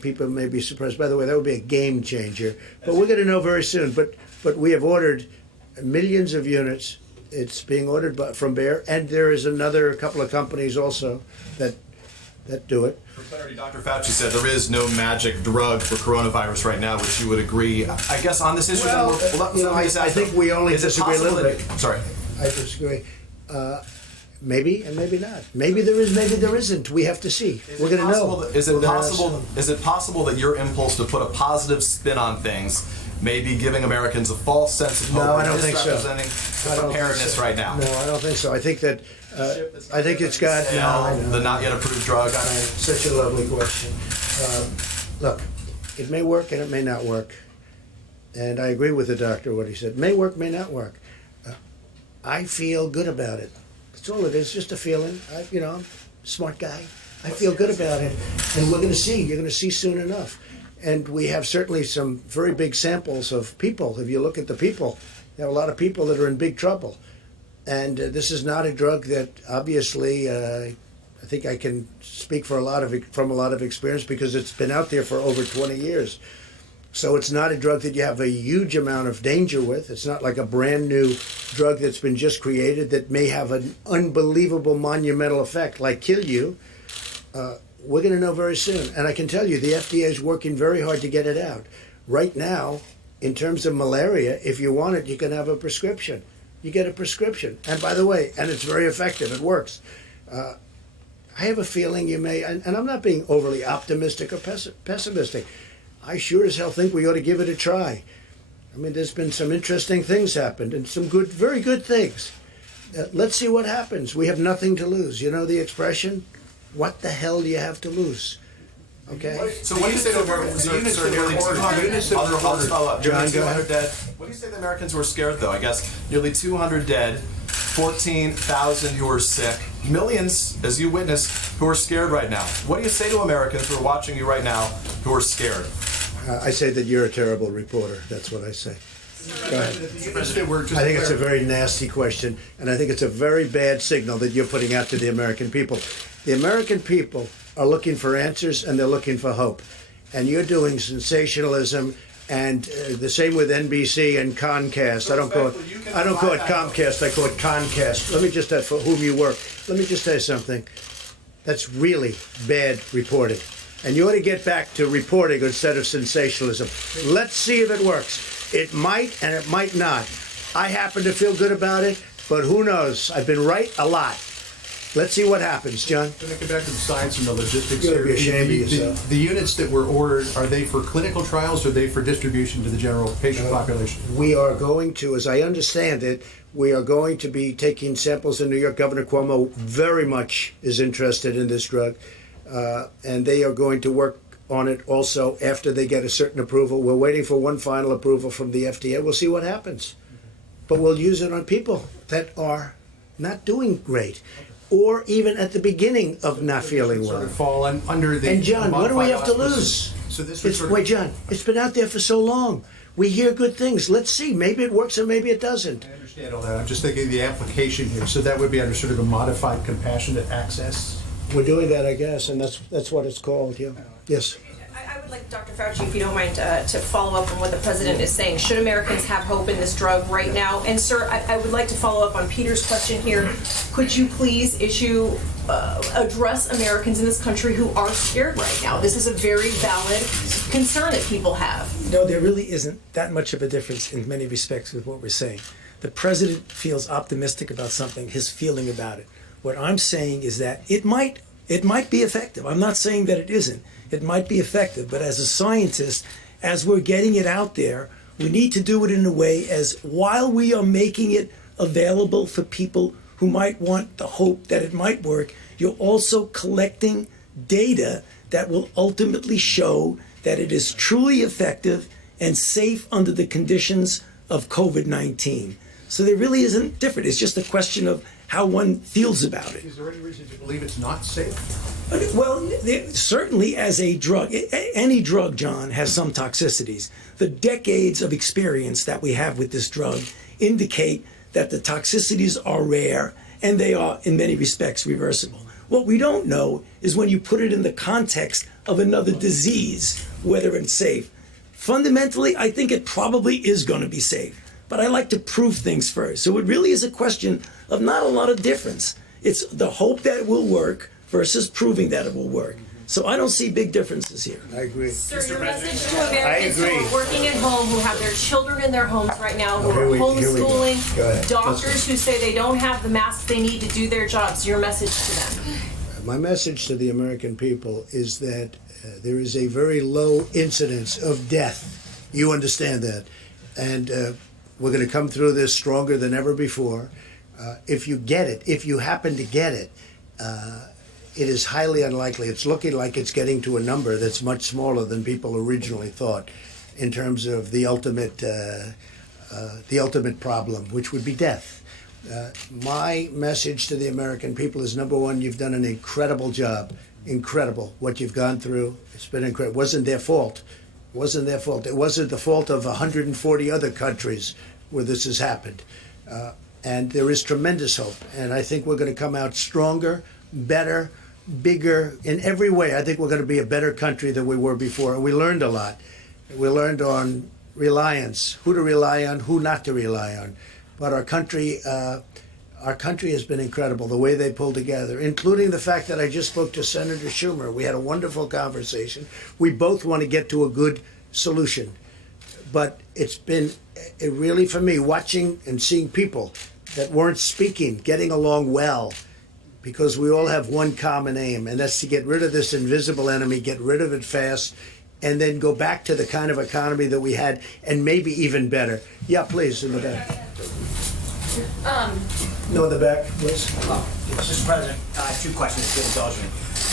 people may be surprised. By the way, that would be a game changer. But we're going to know very soon. But we have ordered millions of units. It's being ordered from Bayer, and there is another couple of companies also that do it. For clarity, Dr. Fauci said there is no magic drug for coronavirus right now, which you would agree. I guess on this issue, I think we only disagree a little bit. Sorry. I disagree. Maybe and maybe not. Maybe there is. Maybe there isn't. We have to see. We're going to know. Is it possible that your impulse to put a positive spin on things may be giving Americans a false sense of hope? No, I don't think so. Misrepresenting preparedness right now. No, I don't think so. I think that. I think it's got the not yet approved drug. Such a lovely question. Look, it may work and it may not work, and I agree with the doctor what he said. May work, may not work. I feel good about it. That's all it is, just a feeling. I'm a smart guy. I feel good about it, and we're going to see. You're going to see soon enough. And we have certainly some very big samples of people. If you look at the people, you have a lot of people that are in big trouble. And this is not a drug that, obviously, I think I can speak from a lot of experience because it's been out there for over 20 years. So it's not a drug that you have a huge amount of danger with. It's not like a brand new drug that's been just created that may have an unbelievable monumental effect, like kill you. We're going to know very soon. And I can tell you, the FDA is working very hard to get it out. Right now, in terms of malaria, if you want it, you can have a prescription. You get a prescription. And by the way, and it's very effective. It works. I have a feeling you may, and I'm not being overly optimistic or pessimistic. I sure as hell think we ought to give it a try. I mean, there's been some interesting things happened and some good, very good things. Let's see what happens. We have nothing to lose. You know the expression? What the hell do you have to lose? Okay? So what do you say to Americans who are nearly 200? John, go ahead. Dead. What do you say to Americans who are scared, though? I guess nearly 200 dead, 14,000 who are sick, millions, as you witnessed, who are scared right now. What do you say to Americans who are watching you right now who are scared? I say that you're a terrible reporter. That's what I say. Go ahead. I think it's a very nasty question, and I think it's a very bad signal that you're putting out to the American people. The American people are looking for answers, and they're looking for hope. And you're doing sensationalism, and the same with NBC and Comcast. I don't call it Comcast. I call it Concast. Let me just, for whom you work. Let me just tell you something. That's really bad reporting. And you ought to get back to reporting instead of sensationalism. Let's see if it works. It might and it might not. I happen to feel good about it, but who knows? I've been right a lot. Let's see what happens, John. Can I get back to the science and the logistics? You're going to be ashamed of yourself. The units that were ordered, are they for clinical trials or are they for distribution to the general patient population? We are going to, as I understand it, we are going to be taking samples in New York. Governor Cuomo very much is interested in this drug. And they are going to work on it also after they get a certain approval. We're waiting for one final approval from the FDA. We'll see what happens. But we'll use it on people that are not doing great, or even at the beginning of not feeling well. Sort of fall under the. And John, what do we have to lose? So this Wait, John, it's been out there for so long. We hear good things. Let's see. Maybe it works and maybe it doesn't. I understand all that. I'm just thinking of the application here. So that would be under sort of a modified compassionate access? We're doing that, I guess, and that's what it's called, yeah. Yes. I would like Dr. Fauci, if you don't mind, to follow up on what the president is saying. Should Americans have hope in this drug right now? And sir, I would like to follow up on Peter's question here. Could you please address Americans in this country who are scared right now? This is a very valid concern that people have. No, there really isn't that much of a difference in many respects with what we're saying. The president feels optimistic about something, his feeling about it. What I'm saying is that it might be effective. I'm not saying that it isn't. It might be effective, but as a scientist, as we're getting it out there, we need to do it in a way as while we are making it available for people who might want the hope that it might work, you're also collecting data that will ultimately show that it is truly effective and safe under the conditions of COVID-19. So there really isn't different. It's just a question of how one feels about it. Is there any reason to believe it's not safe? Well, certainly as a drug, any drug, John, has some toxicities. The decades of experience that we have with this drug indicate that the toxicities are rare and they are, in many respects, reversible. What we don't know is when you put it in the context of another disease, whether it's safe. Fundamentally, I think it probably is going to be safe. But I like to prove things first. So it really is a question of not a lot of difference. It's the hope that it will work versus proving that it will work. So I don't see big differences here. I agree. Sir, your message to Americans who are working at home, who have their children in their homes right now, who are homeschooling, doctors who say they don't have the masks they need to do their jobs, your message to them. My message to the American people is that there is a very low incidence of death. You understand that. And we're going to come through this stronger than ever before. If you get it, if you happen to get it, it is highly unlikely. It's looking like it's getting to a number that's much smaller than people originally thought in terms of the ultimate problem, which would be death. My message to the American people is, number one, you've done an incredible job. Incredible what you've gone through. It's been incredible. It wasn't their fault. It wasn't their fault. It wasn't the fault of 140 other countries where this has happened. And there is tremendous hope. And I think we're going to come out stronger, better, bigger in every way. I think we're going to be a better country than we were before. And we learned a lot. We learned on reliance, who to rely on, who not to rely on. But our country has been incredible, the way they pulled together, including the fact that I just spoke to Senator Schumer. We had a wonderful conversation. We both want to get to a good solution. But it's been really, for me, watching and seeing people that weren't speaking, getting along well, because we all have one common aim, and that's to get rid of this invisible enemy, get rid of it fast, and then go back to the kind of economy that we had, and maybe even better. Yeah, please, in the back. No, in the back, please. Mr. President, I have two questions, if you'll indulge me.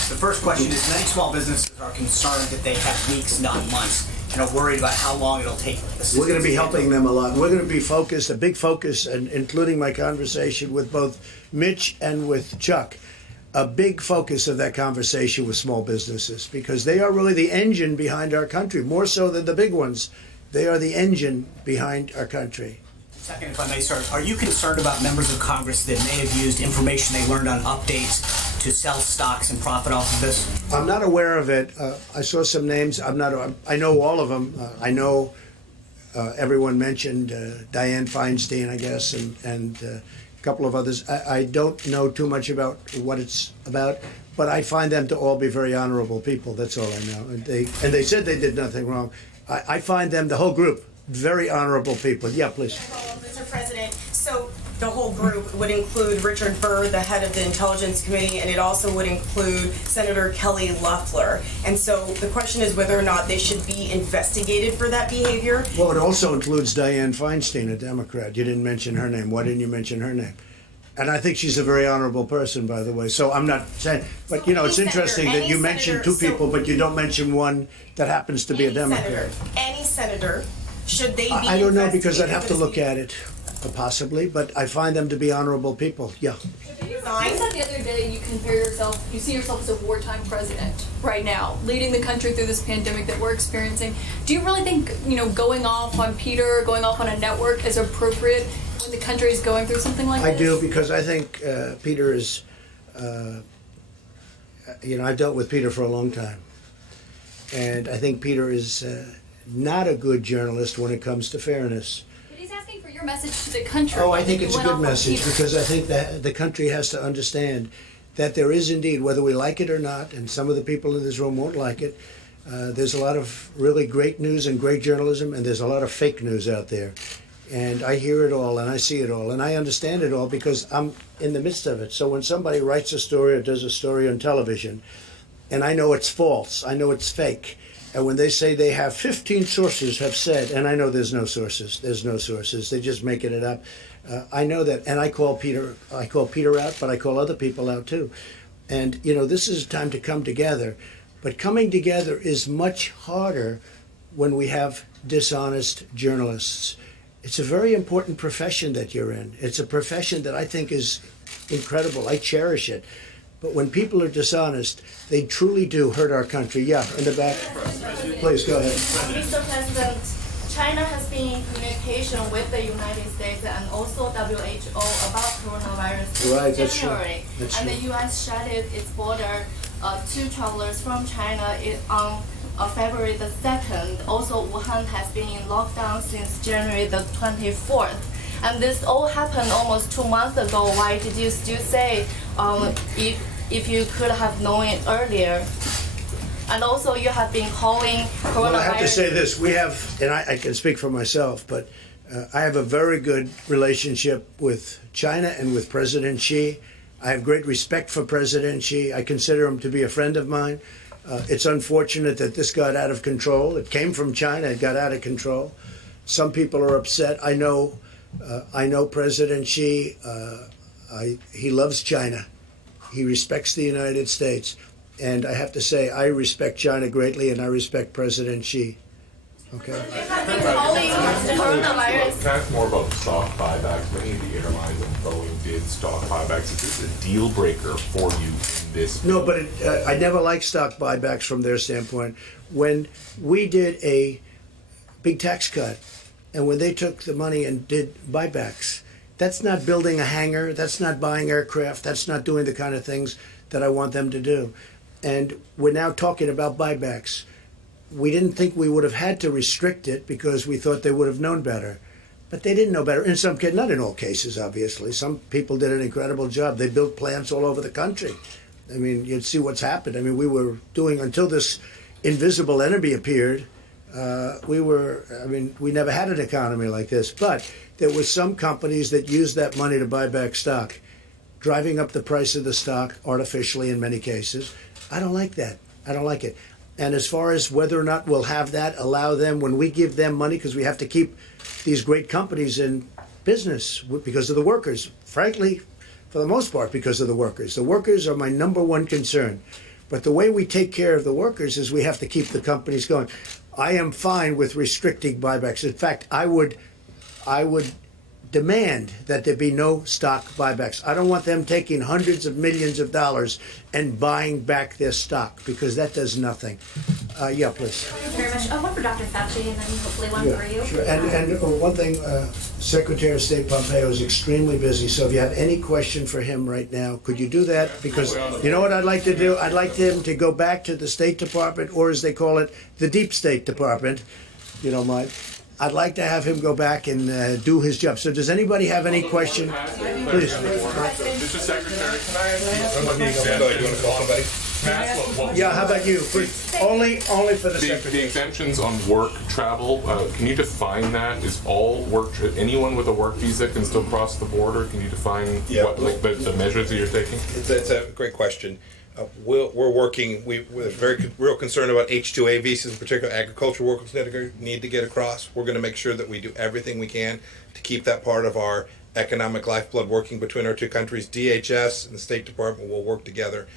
The first question is, many small businesses are concerned that they have weeks, not months, and are worried about how long it'll take. We're going to be helping them a lot. We're going to be focused, a big focus, and including my conversation with both Mitch and with Chuck, a big focus of that conversation with small businesses, because they are really the engine behind our country, more so than the big ones. They are the engine behind our country. Second, if I may, sir, are you concerned about members of Congress that may have used information they learned on updates to sell stocks and profit off of this? I'm not aware of it. I saw some names. I know all of them. I know everyone mentioned Dianne Feinstein, I guess, and a couple of others. I don't know too much about what it's about, but I find them to all be very honorable people. That's all I know. And they said they did nothing wrong. I find them, the whole group, very honorable people. Yeah, please. Mr. President, so the whole group would include Richard Burr, the head of the Intelligence Committee, and it also would include Senator Kelly Loeffler. And so the question is whether or not they should be investigated for that behavior. Well, it also includes Dianne Feinstein, a Democrat. You didn't mention her name. Why didn't you mention her name? And I think she's a very honorable person, by the way. So I'm not saying, but you know, it's interesting that you mentioned two people, but you don't mention one that happens to be a Democrat. Any senator, should they be I don't know, because I'd have to look at it, possibly, but I find them to be honorable people. Yeah. Should they be resign. You said the other day you see yourself as a wartime president right now, leading the country through this pandemic that we're experiencing. Do you really think, going off on Peter, going off on a network is appropriate when the country is going through something like this? I do, because I think Peter is, I've dealt with Peter for a long time. And I think Peter is not a good journalist when it comes to fairness. But he's asking for your message to the country. Oh, I think it's a Went good off on message, Peter. because I think that the country has to understand that there is indeed, whether we like it or not, and some of the people in this room won't like it, there's a lot of really great news and great journalism, and there's a lot of fake news out there. And I hear it all, and I see it all, and I understand it all because I'm in the midst of it. So when somebody writes a story or does a story on television, and I know it's false, I know it's fake, and when they say they have 15 sources have said, and I know there's no sources, they're just making it up. I know that, and I call Peter out, but I call other people out too. And this is time to come together, but coming together is much harder when we have dishonest journalists. It's a very important profession that you're in. It's a profession that I think is incredible. I cherish it. But when people are dishonest, they truly do hurt our country. Yeah, in the back. Please, go ahead. Mr. President, China has been in communication with the United States and also WHO about coronavirus Right, in that's true. January. That's and true. the U.S. shut its border to travelers from China on February the 2nd. Also, Wuhan has been in lockdown since January the 24th. And this all happened almost 2 months ago. Why did you still say if you could have known it earlier? And also, you have been calling coronavirus. Well, I have to say this. We have, and I can speak for myself, but I have a very good relationship with China and with President Xi. I have great respect for President Xi. I consider him to be a friend of mine. It's unfortunate that this got out of control. It came from China. It got out of control. Some people are upset. I know President Xi. He loves China. He respects the United States. And I have to say, I respect China greatly, and I respect President Xi. Okay? Calling coronavirus. Can I ask more about stock buybacks? Many of the airlines and Boeing did stock buybacks. Is this a deal breaker for you in this? No, but I never liked stock buybacks from their standpoint. When we did a big tax cut, and when they took the money and did buybacks, that's not building a hangar, that's not buying aircraft, that's not doing the kind of things that I want them to do. And we're now talking about buybacks. We didn't think we would have had to restrict it because we thought they would have known better. But they didn't know better. In some cases, not in all cases, obviously. Some people did an incredible job. They built plants all over the country. I mean, you'd see what's happened. I mean, we were doing, until this invisible enemy appeared, we never had an economy like this. But there were some companies that used that money to buy back stock, driving up the price of the stock artificially in many cases. I don't like that. I don't like it. And as far as whether or not we'll have that, allow them, when we give them money, because we have to keep these great companies in business because of the workers. Frankly, for the most part, because of the workers. The workers are my number one concern. But the way we take care of the workers is we have to keep the companies going. I am fine with restricting buybacks. In fact, I would demand that there be no stock buybacks. I don't want them taking hundreds of millions of dollars and buying back their stock, because that does nothing. Yeah, please. Thank you very much. One for Dr. Fauci and then hopefully one for you. Sure. And one thing, Secretary of State Pompeo is extremely busy, so if you have any question for him right now, could you do that? Because you know what I'd like to do? I'd like him to go back to the State Department, or as they call it, the Deep State Department, if you don't mind. I'd like to have him go back and do his job. So does anybody have any question? Please. Mr. Secretary, can I ask Yeah, how about you? Only for the Secretary. The exemptions on work travel, can you define that? Is all work, anyone with a work visa can still cross the border? Can you define what the measures that you're taking? It's a great question. We're working. We're very real concerned about H-2A visas, in particular. Agricultural workers need to get across. We're going to make sure that we do everything we can to keep that part of our economic lifeblood working between our two countries. DHS and the State Department will work together.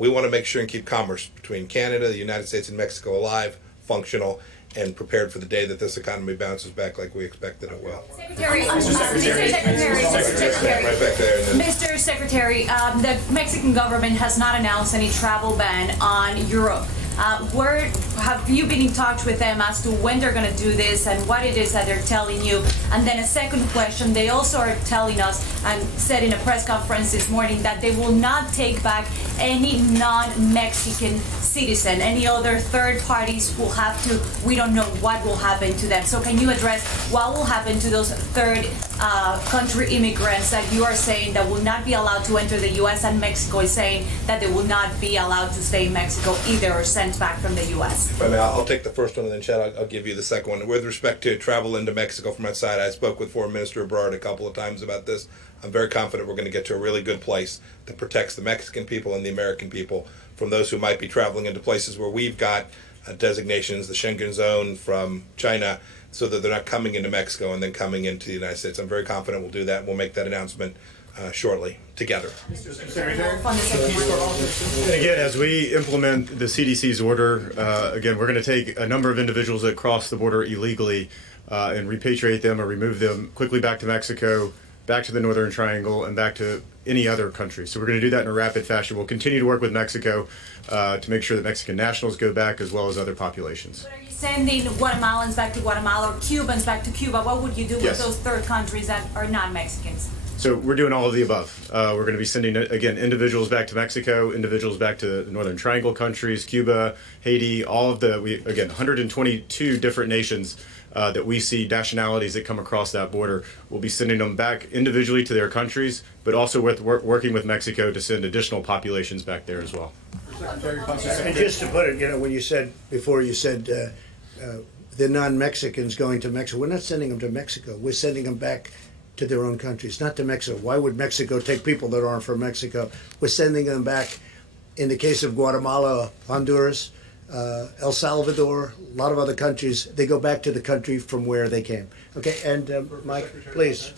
We want to make sure and keep commerce between Canada, the United States, and Mexico alive, functional, and prepared for the day that this economy bounces back like we expected it will. Secretary, Mr. Secretary, Right back there. And then Mr. Secretary, the Mexican government has not announced any travel ban on Europe. Where have you been in touch with them as to when they're going to do this and what it is that they're telling you? And then a second question, they also are telling us and said in a press conference this morning that they will not take back any non-Mexican citizen. Any other third parties will have to, we don't know what will happen to them. So can you address what will happen to those third country immigrants that you are saying that will not be allowed to enter the U.S. and Mexico is saying that they will not be allowed to stay in Mexico either or sent back from the U.S.? If I may, I'll take the first one and then Chad, I'll give you the second one. With respect to travel into Mexico from outside, I spoke with Foreign Minister Ebrard a couple of times about this. I'm very confident we're going to get to a really good place that protects the Mexican people and the American people from those who might be traveling into places where we've got designations, the Schengen zone from China, so that they're not coming into Mexico and then coming into the United States. I'm very confident we'll do that. We'll make that announcement shortly together. And again, as we implement the CDC's order, again, we're going to take a number of individuals that cross the border illegally and repatriate them or remove them quickly back to Mexico, back to the Northern Triangle, and back to any other country. So we're going to do that in a rapid fashion. We'll continue to work with Mexico to make sure that Mexican nationals go back as well as other populations. But are you sending Guatemalans back to Guatemala or Cubans back to Cuba? What would you do with those third countries that are not Mexicans? So we're doing all of the above. We're going to be sending, again, individuals back to Mexico, individuals back to the Northern Triangle countries, Cuba, Haiti, all of the, 122 different nations that we see, nationalities that come across that border. We'll be sending them back individually to their countries, but also working with Mexico to send additional populations back there as well. And just to put it, when you said, before you said the non-Mexicans going to Mexico, we're not sending them to Mexico. We're sending them back to their own countries, not to Mexico. Why would Mexico take people that aren't from Mexico? We're sending them back, in the case of Guatemala, Honduras, El Salvador, a lot of other countries, they go back to the country from where they came. Okay, and Mike, please.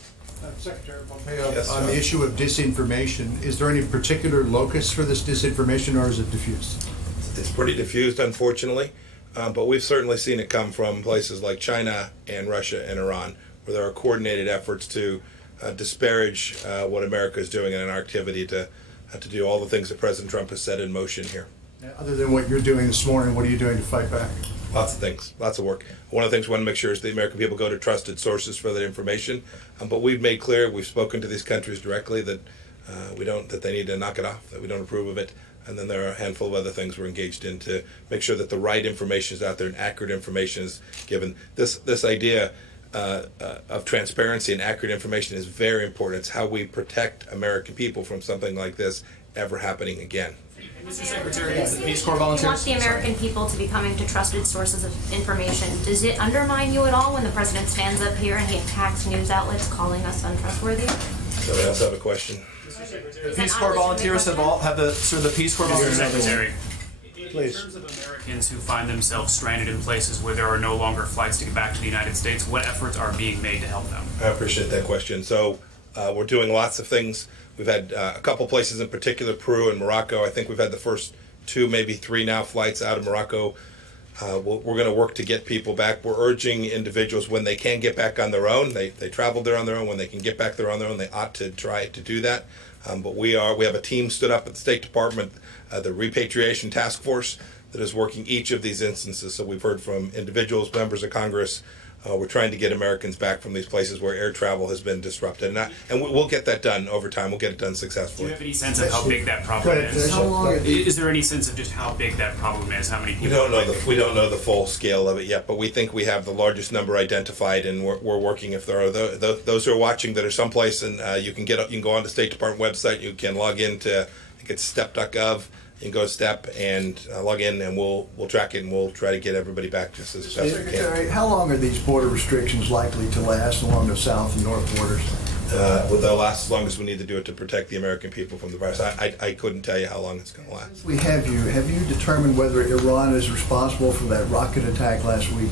Secretary Pompeo, on the issue of disinformation, is there any particular locus for this disinformation, or is it diffused? It's pretty diffused, unfortunately, but we've certainly seen it come from places like China and Russia and Iran, where there are coordinated efforts to disparage what America is doing in an activity to do all the things that President Trump has set in motion here. Other than what you're doing this morning, what are you doing to fight back? Lots of things, lots of work. One of the things we want to make sure is the American people go to trusted sources for that information. But we've made clear, we've spoken to these countries directly that that they need to knock it off, that we don't approve of it. And then there are a handful of other things we're engaged in to make sure that the right information is out there and accurate information is given. This idea of transparency and accurate information is very important. It's how we protect American people from something like this ever happening again. Mr. Secretary, the Peace Corps volunteers. You want the American people to be coming to trusted sources of information. Does it undermine you at all when the president stands up here and he attacks news outlets calling us untrustworthy? Somebody else have a question? The Peace Corps volunteers have the Peace Corps volunteers. Secretary. Please. In terms of Americans who find themselves stranded in places where there are no longer flights to get back to the United States, what efforts are being made to help them? I appreciate that question. So we're doing lots of things. We've had a couple places in particular, Peru and Morocco. I think we've had the first 2, maybe 3 now flights out of Morocco. We're going to work to get people back. We're urging individuals when they can get back on their own. They traveled there on their own. When they can get back there on their own, they ought to try to do that. But we have a team stood up at the State Department, the Repatriation Task Force, that is working each of these instances. So we've heard from individuals, members of Congress. We're trying to get Americans back from these places where air travel has been disrupted. And we'll get that done over time. We'll get it done successfully. Do you have any sense of how big that problem is? Is there any sense of just how big that problem is? How many people? We don't know the full scale of it yet, but we think we have the largest number identified, and we're working. If there are those who are watching that are someplace, and you can go on the State Department website. You can log into, I think it's step.gov. You can go STEP and log in, and we'll track it, and we'll try to get everybody back just as fast as we can. Secretary, how long are these border restrictions likely to last along the south and north borders? Well, they'll last as long as we need to do it to protect the American people from the virus. I couldn't tell you how long it's going to last. Have you determined whether Iran is responsible for that rocket attack last week?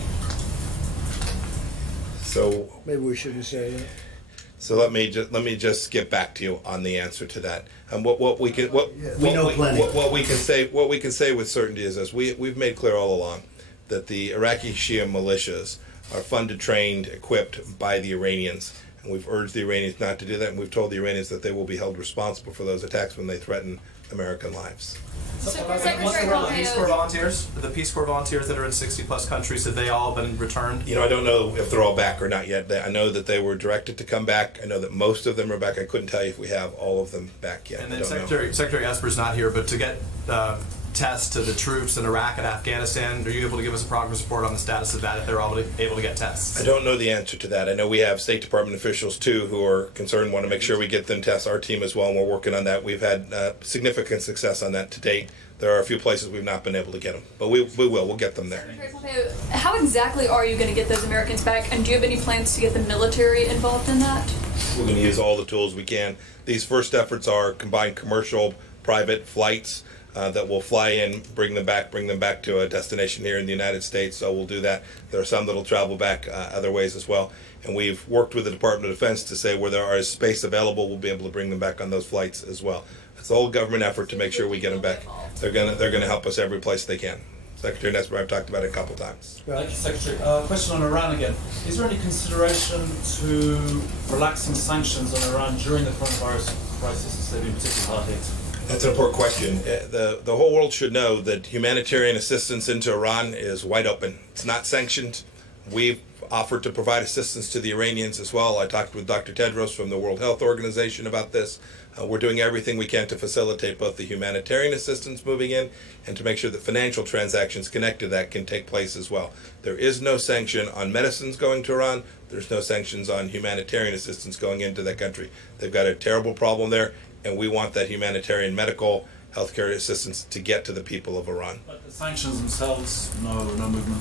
So maybe we shouldn't say that. So let me just get back to you on the answer to that. And what we can say with certainty is this: we've made clear all along that the Iraqi Shia militias are funded, trained, equipped by the Iranians. And we've urged the Iranians not to do that, and we've told the Iranians that they will be held responsible for those attacks when they threaten American lives. Peace Corps volunteers, the Peace Corps volunteers that are in 60+ countries, have they all been returned? You know, I don't know if they're all back or not yet. I know that they were directed to come back. I know that most of them are back. I couldn't tell you if we have all of them back yet. And then Secretary Esper's not here, but to get tests to the troops in Iraq and Afghanistan, are you able to give us a progress report on the status of that, if they're all able to get tests? I don't know the answer to that. I know we have State Department officials too who are concerned, want to make sure we get them tests. Our team as well, and we're working on that. We've had significant success on that to date. There are a few places we've not been able to get them, but we will. We'll get them there. How exactly are you going to get those Americans back, and do you have any plans to get the military involved in that? We're going to use all the tools we can. These first efforts are combined commercial, private flights that will fly in, bring them back to a destination here in the United States. So we'll do that. There are some that will travel back other ways as well. And we've worked with the Department of Defense to say where there is space available, we'll be able to bring them back on those flights as well. It's a whole government effort to make sure we get them back. They're gonna help us every place they can. Secretary Nesbitt, I've talked about it a couple times. Thank you, Secretary. Question on Iran again. Is there any consideration to relaxing sanctions on Iran during the coronavirus crisis instead of being particularly hard hit? That's an important question. The whole world should know that humanitarian assistance into Iran is wide open. It's not sanctioned. We've offered to provide assistance to the Iranians as well. I talked with Dr. Tedros from the World Health Organization about this. We're doing everything we can to facilitate both the humanitarian assistance moving in and to make sure that financial transactions connected to that can take place as well. There is no sanction on medicines going to Iran. There's no sanctions on humanitarian assistance going into that country. They've got a terrible problem there, and we want that humanitarian medical healthcare assistance to get to the people of Iran. But the sanctions themselves, no movement.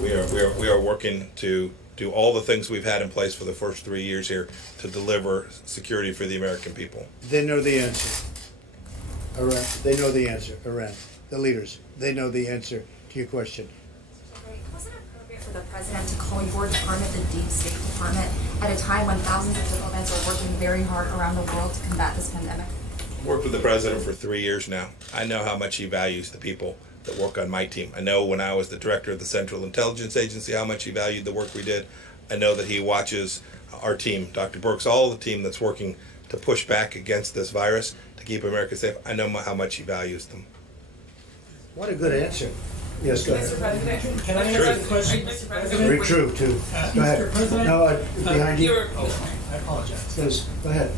We are working to do all the things we've had in place for the first 3 years here to deliver security for the American people. They know the answer. Iran. They know the answer. Iran. The leaders. They know the answer to your question. Was it appropriate for the president to call your department the Deep State Department at a time when thousands of diplomats are working very hard around the world to combat this pandemic? I've worked with the president for 3 years now. I know how much he values the people that work on my team. I know when I was the director of the Central Intelligence Agency how much he valued the work we did. I know that he watches our team, Dr. Birx, all the team that's working to push back against this virus, to keep America safe. I know how much he values them. What a good answer. Yes, go ahead. Mr. President, can I ask a question? Mr. President, Very true, too. Go ahead. Mr. President, No, behind you. I apologize. Yes, go ahead.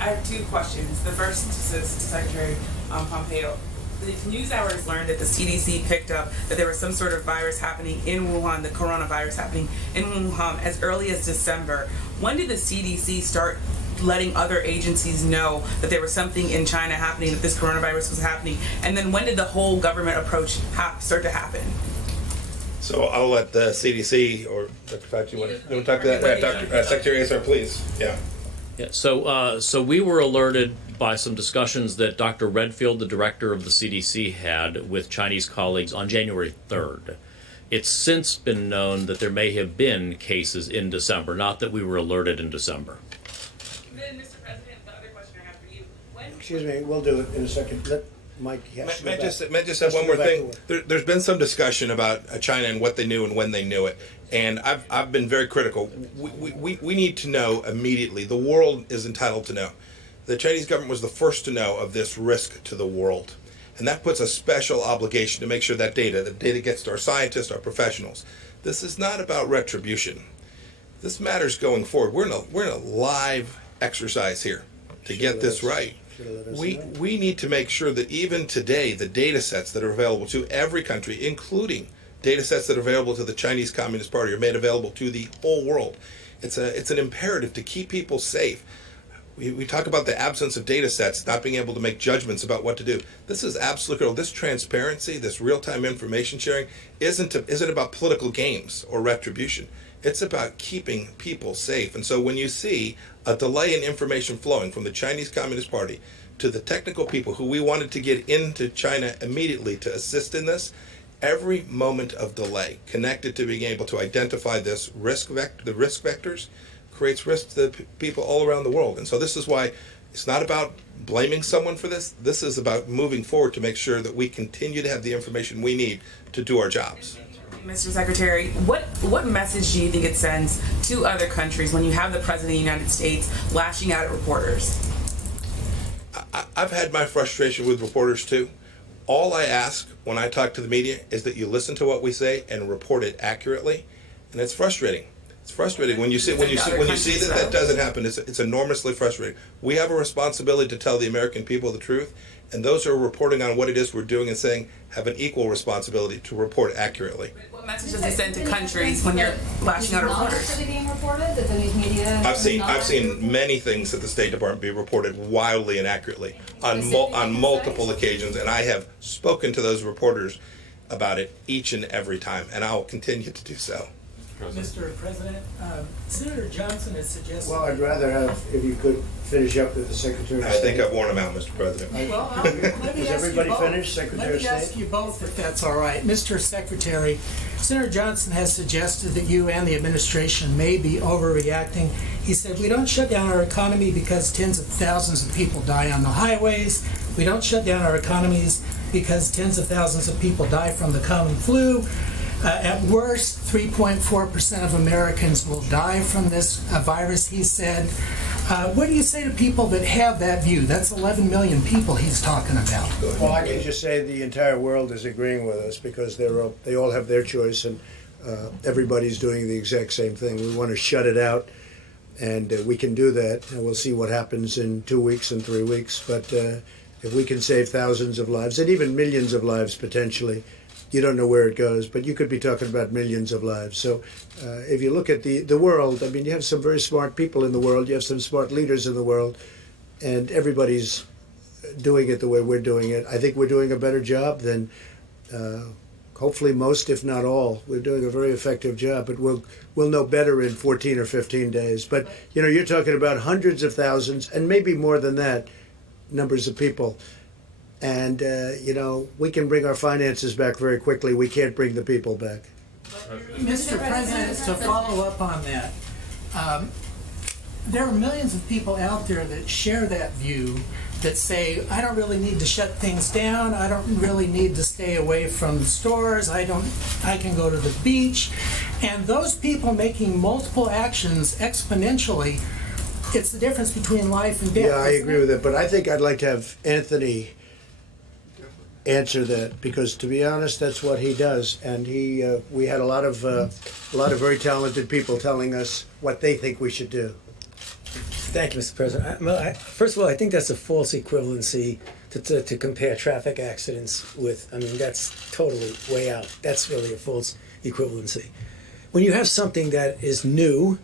I have two questions. The first is to Secretary Pompeo. The news hours learned that the CDC picked up that there was some sort of virus happening in Wuhan, the coronavirus happening in Wuhan as early as December. When did the CDC start letting other agencies know that there was something in China happening, that this coronavirus was happening? And then when did the whole government approach start to happen? So I'll let the CDC or Dr. Fauci, you want to talk to that? Secretary Azar, please. Yeah. Yeah, so we were alerted by some discussions that Dr. Redfield, the director of the CDC, had with Chinese colleagues on January 3rd. It's since been known that there may have been cases in December, not that we were alerted in December. Then, Mr. President, the other question I have for you. Excuse me, we'll do it in a second. Let Mike May I just say one more thing? There's been some discussion about China and what they knew and when they knew it. And I've been very critical. We need to know immediately. The world is entitled to know. The Chinese government was the first to know of this risk to the world. And that puts a special obligation to make sure that data gets to our scientists, our professionals. This is not about retribution. This matters going forward. We're in a live exercise here to get this right. We need to make sure that even today, the data sets that are available to every country, including data sets that are available to the Chinese Communist Party, are made available to the whole world. It's an imperative to keep people safe. We talk about the absence of data sets, not being able to make judgments about what to do. This is absolutely critical. This transparency, this real-time information sharing isn't about political games or retribution. It's about keeping people safe. And so when you see a delay in information flowing from the Chinese Communist Party to the technical people who we wanted to get into China immediately to assist in this, every moment of delay connected to being able to identify this the risk vectors, creates risk to the people all around the world. And so this is why It's not about blaming someone for this. This is about moving forward to make sure that we continue to have the information we need to do our jobs. Mr. Secretary, what message do you think it sends to other countries when you have the President of the United States lashing out at reporters? I've had my frustration with reporters too. All I ask when I talk to the media is that you listen to what we say and report it accurately, and it's frustrating. It's frustrating when you see that doesn't happen. It's enormously frustrating. We have a responsibility to tell the American people the truth, and those who are reporting on what it is we're doing and saying have an equal responsibility to report accurately. What message does it send to countries when you're lashing out at reporters? I've seen many things at the State Department be reported wildly and accurately on multiple occasions, and I have spoken to those reporters about it each and every time, and I will continue to do so. Mr. President, Senator Johnson has suggested... Well, I'd rather have, if you could finish up with the Secretary of I State. think I've worn him out, Mr. President. Well, let me Is ask everybody you both. finished, Secretary of State? Let me ask you both, if that's all right. Mr. Secretary, Senator Johnson has suggested that you and the administration may be overreacting. He said, we don't shut down our economy because tens of thousands of people die on the highways. We don't shut down our economies because tens of thousands of people die from the common flu. At worst, 3.4% of Americans will die from this virus, he said. What do you say to people that have that view? That's 11 million people he's talking about. Well, I can just say the entire world is agreeing with us because they all have their choice, and everybody's doing the exact same thing. We want to shut it out, and we can do that. And we'll see what happens in 2 weeks and 3 weeks. But if we can save thousands of lives, and even millions of lives potentially, you don't know where it goes, but you could be talking about millions of lives. So if you look at the world, I mean, you have some very smart people in the world, you have some smart leaders in the world, and everybody's doing it the way we're doing it. I think we're doing a better job than hopefully most, if not all. We're doing a very effective job, but we'll know better in 14 or 15 days. But, you know, you're talking about hundreds of thousands, and maybe more than that, numbers of people. And, you know, we can bring our finances back very quickly. We can't bring the people back. Mr. President, to follow up on that, there are millions of people out there that share that view, that say, I don't really need to shut things down. I don't really need to stay away from stores. I can go to the beach. And those people making multiple actions exponentially, it's the difference between life and death. Yeah, I agree with that. But I think I'd like to have Anthony answer that, because to be honest, that's what he does. And we had a lot of very talented people telling us what they think we should do. Thank you, Mr. President. First of all, I think that's a false equivalency to compare traffic accidents with. I mean, that's totally way out. That's really a false equivalency. When you have something that is new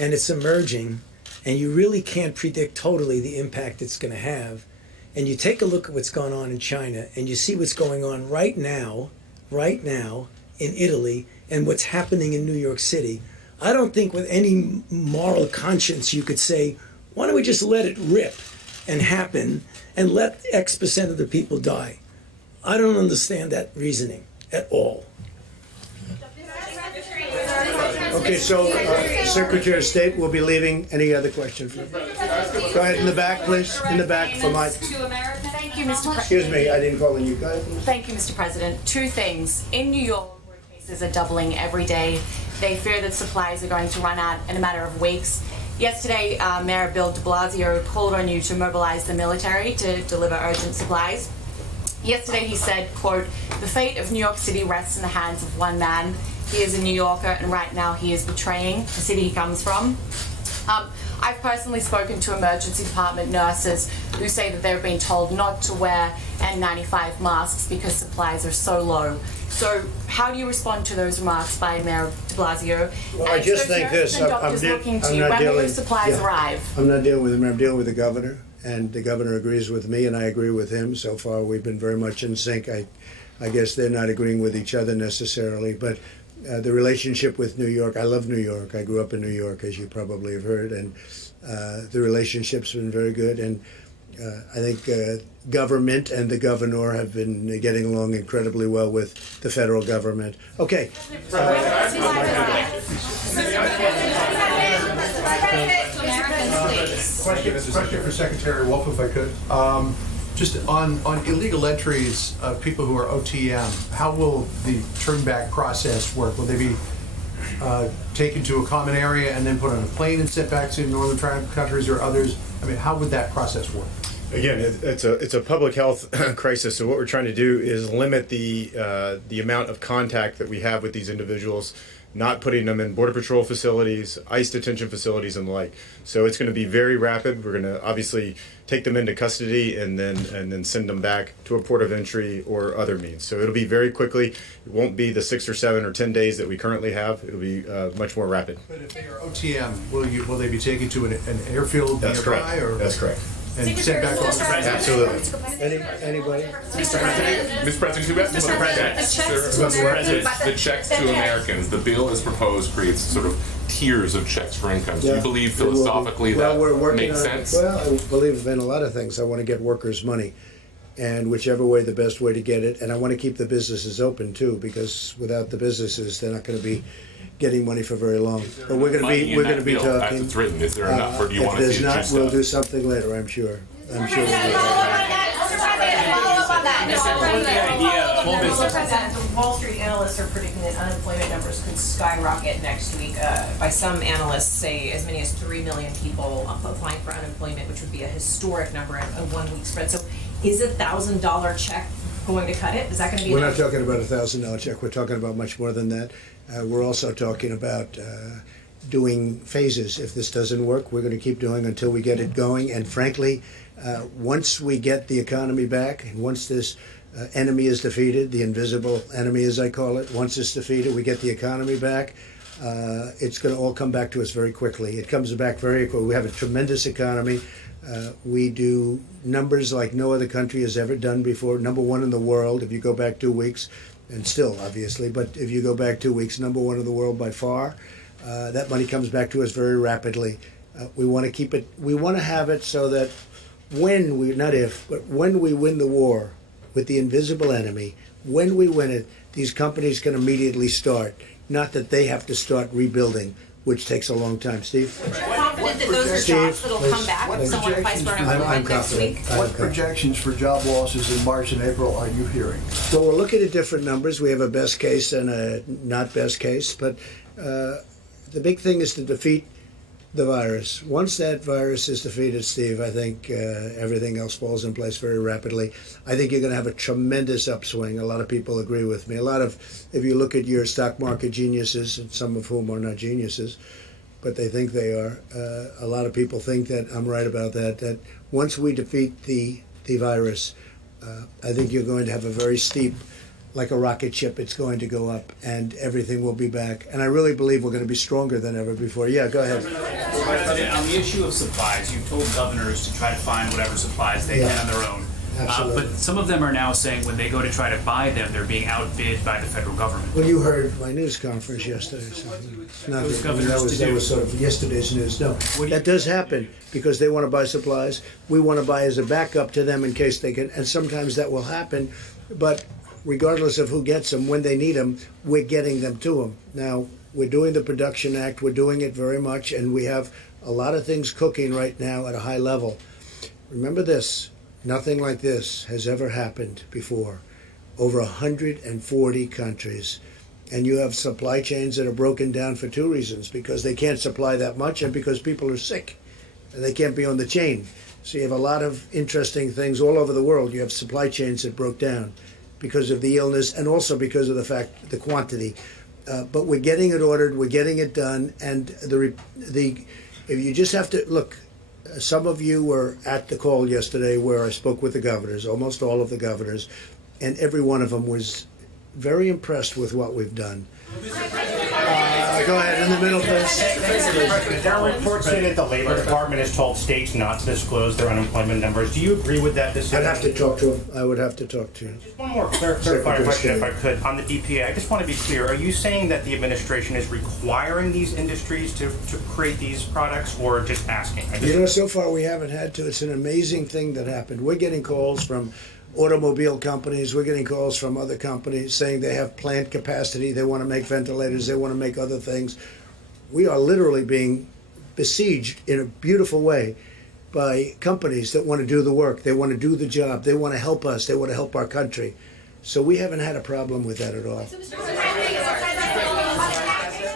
and it's emerging, and you really can't predict totally the impact it's going to have, and you take a look at what's going on in China, and you see what's going on right now in Italy, and what's happening in New York City, I don't think with any moral conscience you could say, why don't we just let it rip and happen and let X% of the people die? I don't understand that reasoning at all. Okay, so Secretary of State will be leaving. Any other questions? Go ahead in the back, please. In the back for Mike. Thank you, Mr. President. Excuse me, I didn't call on you. Go ahead, please. Thank you, Mr. President. Two things. In New York, where cases are doubling every day, they fear that supplies are going to run out in a matter of weeks. Yesterday, Mayor Bill de Blasio called on you to mobilize the military to deliver urgent supplies. Yesterday he said, quote, the fate of New York City rests in the hands of one man. He is a New Yorker, and right now he is betraying the city he comes from. I've personally spoken to emergency department nurses who say that they've been told not to wear N95 masks because supplies are so low. So how do you respond to those remarks by Mayor de Blasio? Well, I just think this. I'm not dealing with supplies arrive. I'm not dealing with him. I'm dealing with the governor, and the governor agrees with me, and I agree with him. So far, we've been very much in sync. I guess they're not agreeing with each other necessarily, but the relationship with New York, I love New York. I grew up in New York, as you probably have heard, and the relationship's been very good. And I think government and the governor have been getting along incredibly well with the federal government. Okay. Question for Secretary Wolf, if I could. Just on illegal entries of people who are OTM, how will the turnback process work? Will they be taken to a common area and then put on a plane and sent back to northern countries or others? I mean, how would that process work? Again, it's a public health crisis. So what we're trying to do is limit the amount of contact that we have with these individuals, not putting them in Border Patrol facilities, ICE detention facilities, and the like. So it's going to be very rapid. We're going to obviously take them into custody and then send them back to a port of entry or other means. So it'll be very quickly. It won't be the 6 or 7 or 10 days that we currently have. It'll be much more rapid. But if they are OTM, will they be taken to an airfield That's nearby? correct. Or? That's correct. And sent back home? Absolutely. Anybody? Mr. President, the checks to Americans, the bill as proposed creates sort of tiers of checks for incomes. Do you believe philosophically that makes sense? Well, I believe in a lot of things. I want to get workers' money, and whichever way, the best way to get it. And I want to keep the businesses open too, because without the businesses, they're not going to be getting money for very long. But we're going to be talking. As it's written, is there enough, or do you want to see it If there's juiced not, we'll up? do something later. I'm sure. I'm sure. The Wall Street analysts are predicting that unemployment numbers could skyrocket next week. By some analysts, say as many as 3 million people applying for unemployment, which would be a historic number in a 1 week spread. So, is a $1,000 check going to cut it? Is that going to be? We're not talking about $1,000 check. We're talking about much more than that. We're also talking about doing phases. If this doesn't work, we're going to keep doing until we get it going. And frankly, once we get the economy back, and once this enemy is defeated, the invisible enemy as I call it, once it's defeated, we get the economy back, it's going to all come back to us very quickly. It comes back very quickly. We have a tremendous economy. We do numbers like no other country has ever done before. Number 1 in the world, if you go back 2 weeks, and still obviously, but if you go back 2 weeks, number 1 in the world by far. That money comes back to us very rapidly. We want to keep it, we want to have it so that when we, not if, but when we win the war with the invisible enemy, when we win it, these companies can immediately start. Not that they have to start rebuilding, which takes a long time. Steve? Confident that those are jobs that'll come back if someone applies for unemployment next week? What projections for job losses in March and April are you hearing? So we're looking at different numbers. We have a best case and a not best case, but the big thing is to defeat the virus. Once that virus is defeated, Steve, I think everything else falls in place very rapidly. I think you're going to have a tremendous upswing. A lot of people agree with me. If you look at your stock market geniuses, and some of whom are not geniuses, but they think they are, a lot of people think that I'm right about that, that once we defeat the virus, I think you're going to have a very steep, like a rocket ship, it's going to go up and everything will be back. And I really believe we're going to be stronger than ever before. Yeah, go ahead. President, on the issue of supplies, you've told governors to try to find whatever supplies they can on their own. But some of them are now saying when they go to try to buy them, they're being outbid by the federal government. Well, you heard my news conference yesterday. So not that was sort of yesterday's news. No, that does happen because they want to buy supplies. We want to buy as a backup to them in case they can. And sometimes that will happen. But regardless of who gets them, when they need them, we're getting them to them. Now, we're doing the Production Act. We're doing it very much. And we have a lot of things cooking right now at a high level. Remember this. Nothing like this has ever happened before. Over 140 countries. And you have supply chains that are broken down for 2 reasons. Because they can't supply that much and because people are sick. And they can't be on the chain. So you have a lot of interesting things all over the world. You have supply chains that broke down because of the illness and also because of the quantity. But we're getting it ordered. We're getting it done. And if you just have to, look, some of you were at the call yesterday where I spoke with the governors, almost all of the governors, and every one of them was very impressed with what we've done. Go ahead, in the middle, please. There are reports saying that the Labor Department has told states not to disclose their unemployment numbers. Do you agree with that decision? I'd have to talk to him. I would have to talk to him. Just one more clarifying question, if I could, on the DPA. I just want to be clear. Are you saying that the administration is requiring these industries to create these products, or just asking? So far we haven't had to. It's an amazing thing that happened. We're getting calls from automobile companies, we're getting calls from other companies saying they have plant capacity, they want to make ventilators, they want to make other things. We are literally being besieged in a beautiful way by companies that want to do the work. They want to do the job. They want to help us. They want to help our country. So we haven't had a problem with that at all.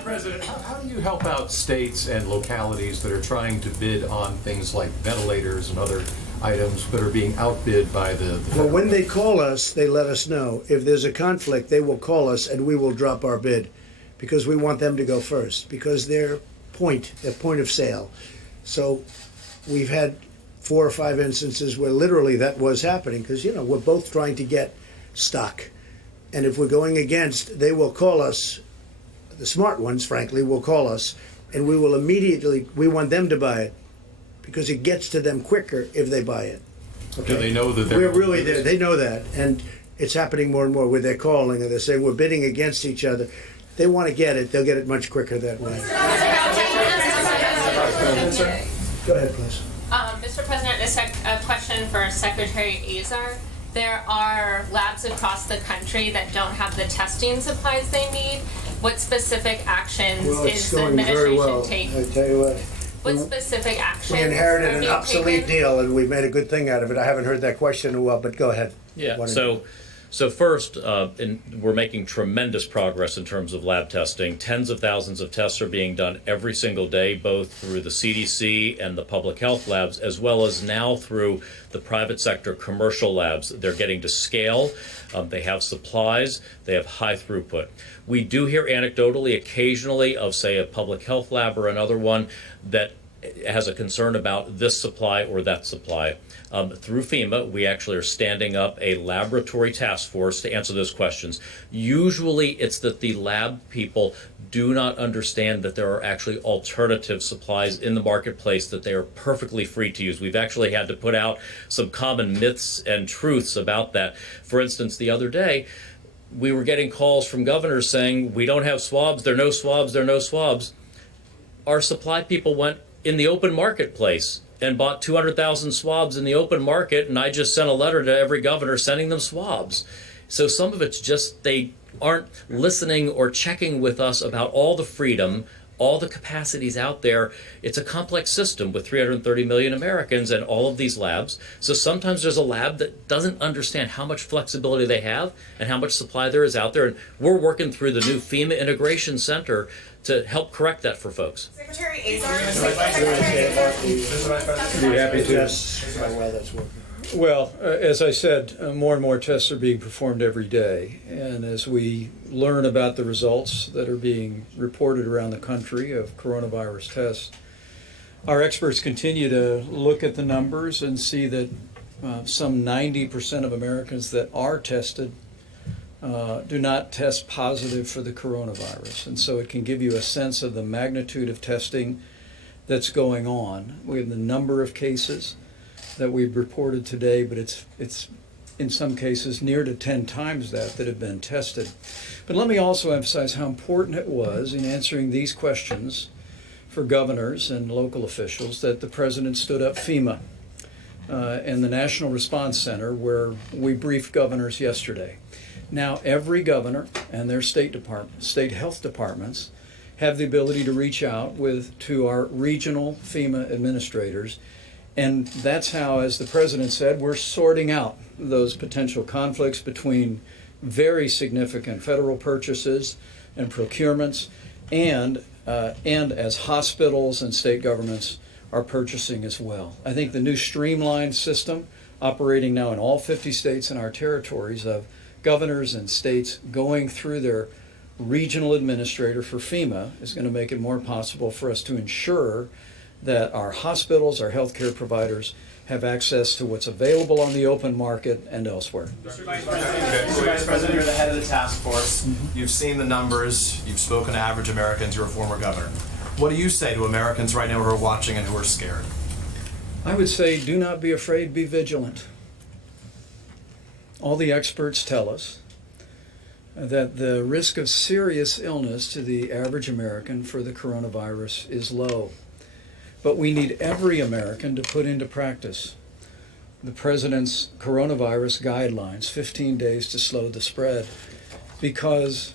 President, how do you help out states and localities that are trying to bid on things like ventilators and other items that are being outbid by the Well, when they call us, they let us know. If there's a conflict, they will call us and we will drop our bid because we want them to go first because they're point of sale. So we've had 4 or 5 instances where literally that was happening because, you know, we're both trying to get stock. And if we're going against, they will call us. The smart ones, frankly, will call us and we will immediately, we want them to buy it because it gets to them quicker if they buy it. Okay. Do they know that We're really there. They know that. And it's happening more and more where they're calling and they're saying we're bidding against each other. They want to get it. They'll get it much quicker that way. Go ahead, please. Mr. President, this is a question for Secretary Azar. There are labs across the country that don't have the testing supplies they need. What specific actions is the administration taking? I tell you what. What specific actions? We inherited are an being obsolete taken? deal and we've made a good thing out of it. I haven't heard that question in a while, but go ahead. Yeah, so first, we're making tremendous progress in terms of lab testing. Tens of thousands of tests are being done every single day, both through the CDC and the public health labs, as well as now through the private sector commercial labs. They're getting to scale. They have supplies. They have high throughput. We do hear anecdotally, occasionally, of, say, a public health lab or another one that has a concern about this supply or that supply. Through FEMA, we actually are standing up a laboratory task force to answer those questions. Usually it's that the lab people do not understand that there are actually alternative supplies in the marketplace that they are perfectly free to use. We've actually had to put out some common myths and truths about that. For instance, the other day, we were getting calls from governors saying, we don't have swabs, there are no swabs, there are no swabs. Our supply people went in the open marketplace and bought 200,000 swabs in the open market, and I just sent a letter to every governor sending them swabs. So some of it's just they aren't listening or checking with us about all the freedom, all the capacities out there. It's a complex system with 330 million Americans and all of these labs. So sometimes there's a lab that doesn't understand how much flexibility they have and how much supply there is out there. And we're working through the new FEMA Integration Center to help correct that for folks. Secretary Azar. Be happy to. Well, that's working. Well, as I said, more and more tests are being performed every day. And as we learn about the results that are being reported around the country of coronavirus tests, our experts continue to look at the numbers and see that some 90% of Americans that are tested do not test positive for the coronavirus. And so it can give you a sense of the magnitude of testing that's going on. We have the number of cases that we've reported today, but it's in some cases near to 10 times that have been tested. But let me also emphasize how important it was in answering these questions for governors and local officials that the President stood up FEMA and the National Response Center, where we briefed governors yesterday. Now every governor and their state health departments have the ability to reach out to our regional FEMA administrators. And that's how, as the President said, we're sorting out those potential conflicts between very significant federal purchases and procurements and as hospitals and state governments are purchasing as well. I think the new streamlined system operating now in all 50 states and our territories of governors and states going through their regional administrator for FEMA is going to make it more possible for us to ensure that our hospitals, our healthcare providers have access to what's available on the open market and elsewhere. Mr. Vice President, you're the head of the task force. You've seen the numbers. You've spoken to average Americans. You're a former governor. What do you say to Americans right now who are watching and who are scared? I would say do not be afraid, be vigilant. All the experts tell us that the risk of serious illness to the average American for the coronavirus is low. But we need every American to put into practice the President's coronavirus guidelines, 15 days to slow the spread, because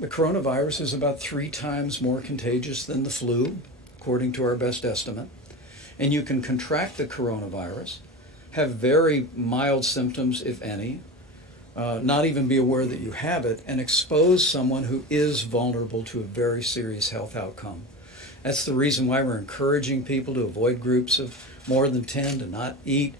the coronavirus is about 3 times more contagious than the flu, according to our best estimate, and you can contract the coronavirus, have very mild symptoms, if any, not even be aware that you have it, and expose someone who is vulnerable to a very serious health outcome. That's the reason why we're encouraging people to avoid groups of more than 10, to not eat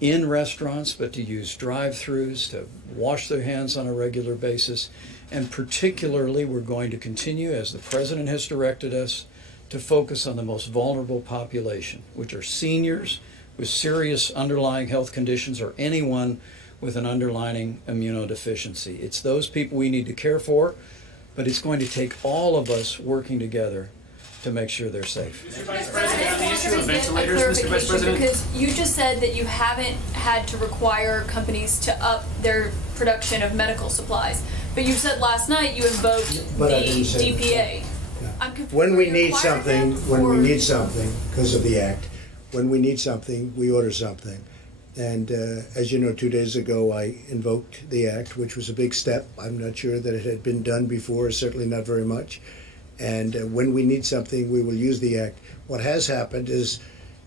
in restaurants, but to use drive-thrus, to wash their hands on a regular basis. And particularly, we're going to continue, as the President has directed us, to focus on the most vulnerable population, which are seniors with serious underlying health conditions or anyone with an underlying immunodeficiency. It's those people we need to care for, but it's going to take all of us working together to make sure they're safe. Mr. Vice President, on the issue of ventilators, Mr. Vice President? Because you just said that you haven't had to require companies to up their production of medical supplies. But you said last night you invoked But the I didn't say that. DPA. I'm confused. When we Are you need requiring something, them, or- because of the act, when we need something, we order something. And as you know, 2 days ago, I invoked the act, which was a big step. I'm not sure that it had been done before, certainly not very much. And when we need something, we will use the act. What has happened is,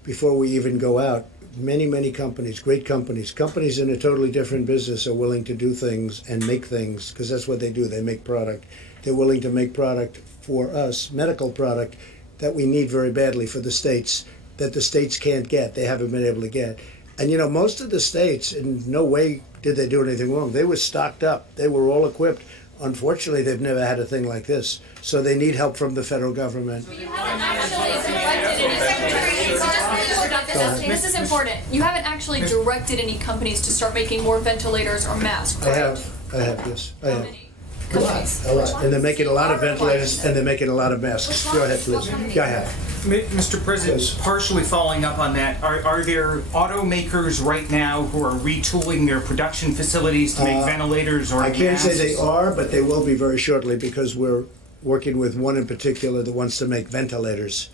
before we even go out, many companies, great companies in a totally different business are willing to do things and make things, because that's what they do. They make product. They're willing to make product for us, medical product, that we need very badly for the states, that the states can't get, they haven't been able to get. And you know, most of the states, in no way did they do anything wrong. They were stocked up. They were all equipped. Unfortunately, they've never had a thing like this. So they need help from the federal government. This is important. You haven't actually directed any companies to start making more ventilators or masks, I correct? have, yes. I have. A lot. And they're making a lot of ventilators and they're making a lot of masks. Go ahead, please. Go ahead. Mr. President, partially following up on that, are there automakers right now who are retooling their production facilities to make ventilators or I can't say masks? they are, but they will be very shortly, because we're working with one in particular that wants to make ventilators.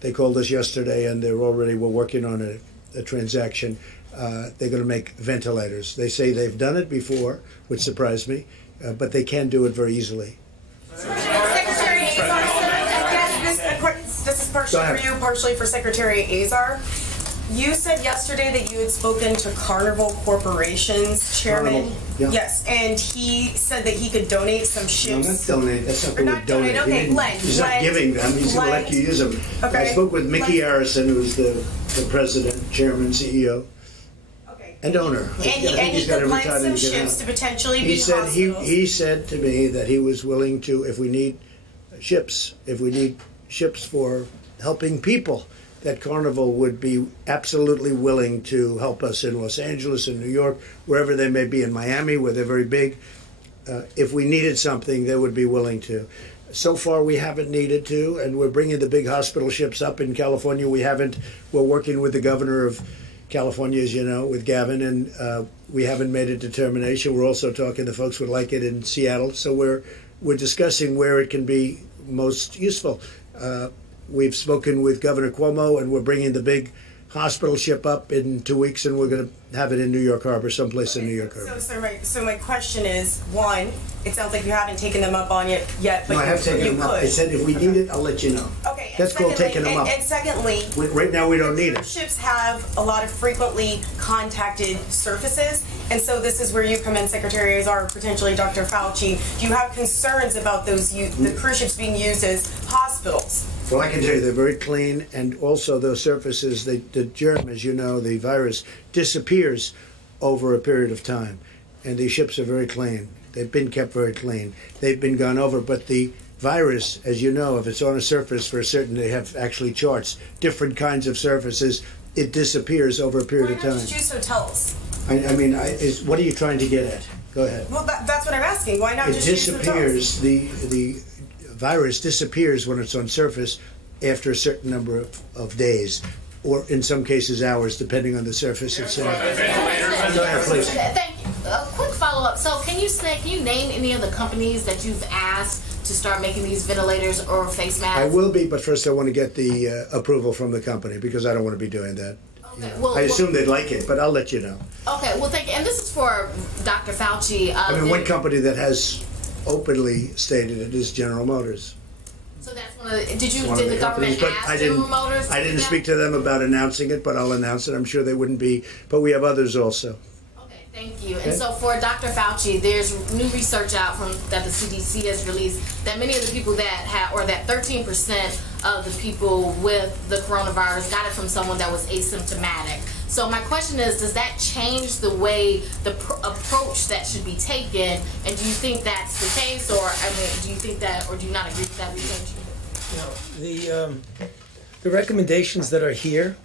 They called us yesterday and we're working on a transaction. They're going to make ventilators. They say they've done it before, which surprised me, but they can do it very easily. This is partially for you, partially for Secretary Azar. You said yesterday that you had spoken to Carnival Corporation's chairman. Carnival, yeah. Yes, and he said that he could donate some No, ships. not donate. That's not the word donate. Okay, lend. He's not giving them. He's going to let you use them. Okay. I spoke with Mickey Harrison, who's the president, chairman, CEO, and owner. And he he's got could every lend time some to get ships out. to potentially He be said hospitals. he said to me that he was willing to, if we need ships for helping people, that Carnival would be absolutely willing to help us in Los Angeles, in New York, wherever they may be, in Miami, where they're very big. If we needed something, they would be willing to. So far, we haven't needed to, and we're bringing the big hospital ships up in California. We're working with the governor of California, as you know, with Gavin, and we haven't made a determination. We're also talking to folks who would like it in Seattle, so we're discussing where it can be most useful. We've spoken with Governor Cuomo, and we're bringing the big hospital ship up in 2 weeks, and we're going to have it in New York Harbor, someplace in New York Harbor. So my question is, one, it sounds like you haven't taken them up on it yet, but No, I have taken you them up. could. I said if we need it, I'll let you know. Okay. That's called taking them up. And secondly, Right now, we don't need it. ships have a lot of frequently contacted surfaces, and so this is where you come in, Secretary Azar, potentially Dr. Fauci. Do you have concerns about the cruise ships being used as hospitals? Well, I can tell you they're very clean, and also those surfaces, the germ, as you know, the virus disappears over a period of time, and these ships are very clean. They've been kept very clean. They've been gone over, but the virus, as you know, if it's on a surface for a certain, they have actually charts, different kinds of surfaces, it disappears over a period of Why not time. just use hotels? What are you trying to get at? Go ahead. Well, that's what I'm asking. Why not It just use hotels? disappears. The virus disappears when it's on surface after a certain number of days, or in some cases hours, depending on the surface itself. Go ahead, please. Thank you. A quick follow-up. So can you name any of the companies that you've asked to start making these ventilators or face masks? I will be, but first I want to get the approval from the company, because I don't want to be doing that. Okay, well, I assume they'd like it, but I'll let you know. Okay, well, thank you. And this is for Dr. Fauci. One company that has openly stated it is General Motors. So that's one of the, did one of the companies, government but ask I the didn't. promoters? I didn't speak to them about announcing it, but I'll announce it. I'm sure they wouldn't be, but we have others also. Thank you. Okay. And so for Dr. Fauci, there's new research out from that the CDC has released that many of the people that have, or that 13% of the people with the coronavirus got it from someone that was asymptomatic. So my question is, does that change the way the approach that should be taken? And do you think that's the case, or do you think that, or do you not agree with that research? The recommendations that are here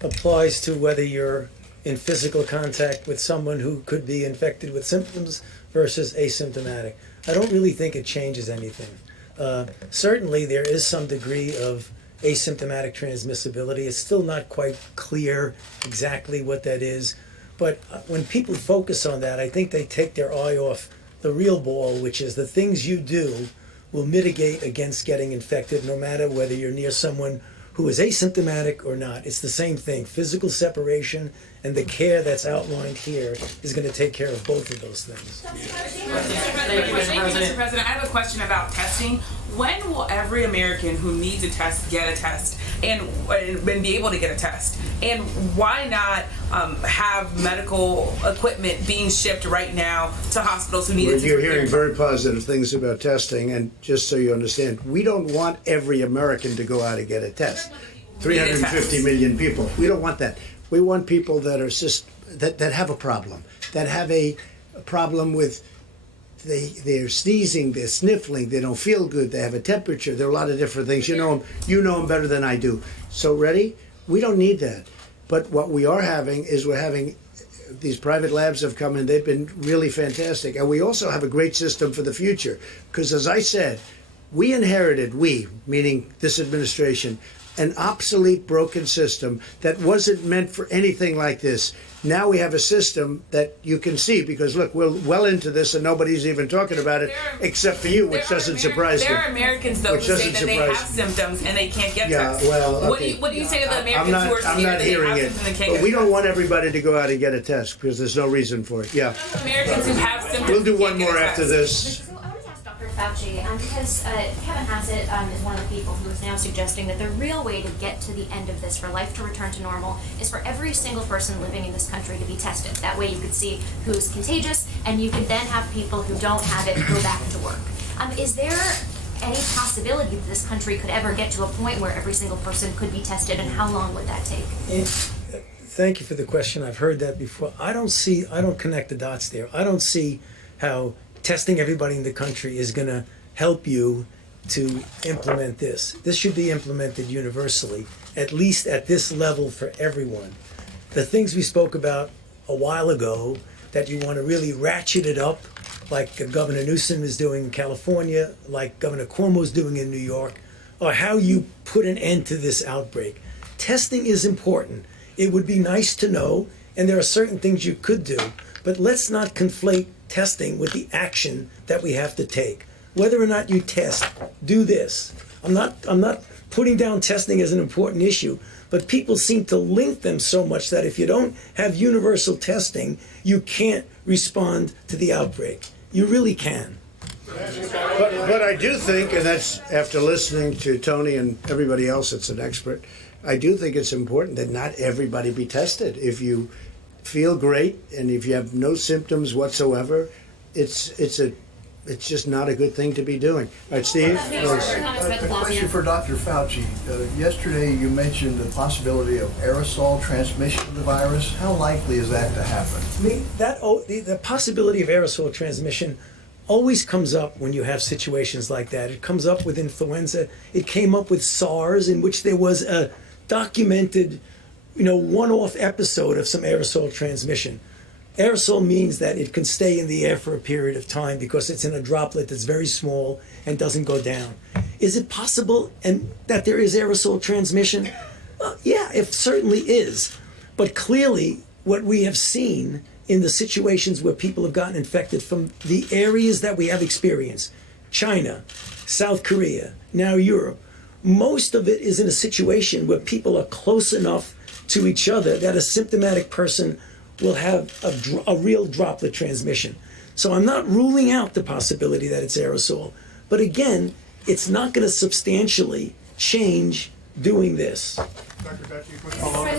applies to whether you're in physical contact with someone who could be infected with symptoms versus asymptomatic. I don't really think it changes anything. Certainly there is some degree of asymptomatic transmissibility. It's still not quite clear exactly what that is, but when people focus on that, I think they take their eye off the real ball, which is the things you do will mitigate against getting infected no matter whether you're near someone who is asymptomatic or not. It's the same thing. Physical separation and the care that's outlined here is going to take care of both of those things. Thank you, Mr. President. I have a question about testing. When will every American who needs a test get a test and be able to get a test? And why not have medical equipment being shipped right now to hospitals who need it? You're hearing very positive things about testing, and just so you understand, we don't want every American to go out and get a test. 350 million people. We don't want that. We want people that are that have a problem, that have a problem with they're sneezing, they're sniffling, they don't feel good, they have a temperature. There are a lot of different things. You know them better than I do. So ready? We don't need that. But what we are having is we're having these private labs have come in. They've been really fantastic, and we also have a great system for the future. Because as I said, we inherited, meaning this administration, an obsolete, broken system that wasn't meant for anything like this. Now we have a system that you can see, because look, we're well into this and nobody's even talking about it except for you, which doesn't surprise me. There are Americans, though, who say that they have symptoms and they can't get tested. Well, okay. What do you say to the Americans who are scared that they have symptoms and they can't get tested? But we don't want everybody to go out and get a test because there's no reason for it. Yeah. Americans who have symptoms. We'll do one more after this. Fauci, because Kevin Hassett is one of the people who is now suggesting that the real way to get to the end of this, for life to return to normal, is for every single person living in this country to be tested. That way you could see who's contagious, and you could then have people who don't have it go back to work. Is there any possibility that this country could ever get to a point where every single person could be tested, and how long would that take? Thank you for the question. I've heard that before. I don't connect the dots there. I don't see how testing everybody in the country is going to help you to implement this. This should be implemented universally, at least at this level for everyone. The things we spoke about a while ago, that you want to really ratchet it up, like Governor Newsom is doing in California, like Governor Cuomo is doing in New York, are how you put an end to this outbreak. Testing is important. It would be nice to know, and there are certain things you could do, but let's not conflate testing with the action that we have to take. Whether or not you test, do this. I'm not putting down testing as an important issue, but people seem to link them so much that if you don't have universal testing, you can't respond to the outbreak. You really can. But I do think, and that's after listening to Tony and everybody else that's an expert, I do think it's important that not everybody be tested. If you feel great and if you have no symptoms whatsoever, it's just not a good thing to be doing. All right, Steve? A question for Dr. Fauci. Yesterday you mentioned the possibility of aerosol transmission of the virus. How likely is that to happen? The possibility of aerosol transmission always comes up when you have situations like that. It comes up with influenza. It came up with SARS, in which there was a documented one-off episode of some aerosol transmission. Aerosol means that it can stay in the air for a period of time because it's in a droplet that's very small and doesn't go down. Is it possible that there is aerosol transmission? Yeah, it certainly is. But clearly, what we have seen in the situations where people have gotten infected from the areas that we have experienced, China, South Korea, now Europe, most of it is in a situation where people are close enough to each other that a symptomatic person will have a real droplet transmission. So I'm not ruling out the possibility that it's aerosol. But again, it's not going to substantially change doing this. Dr. Fauci, quick follow-up on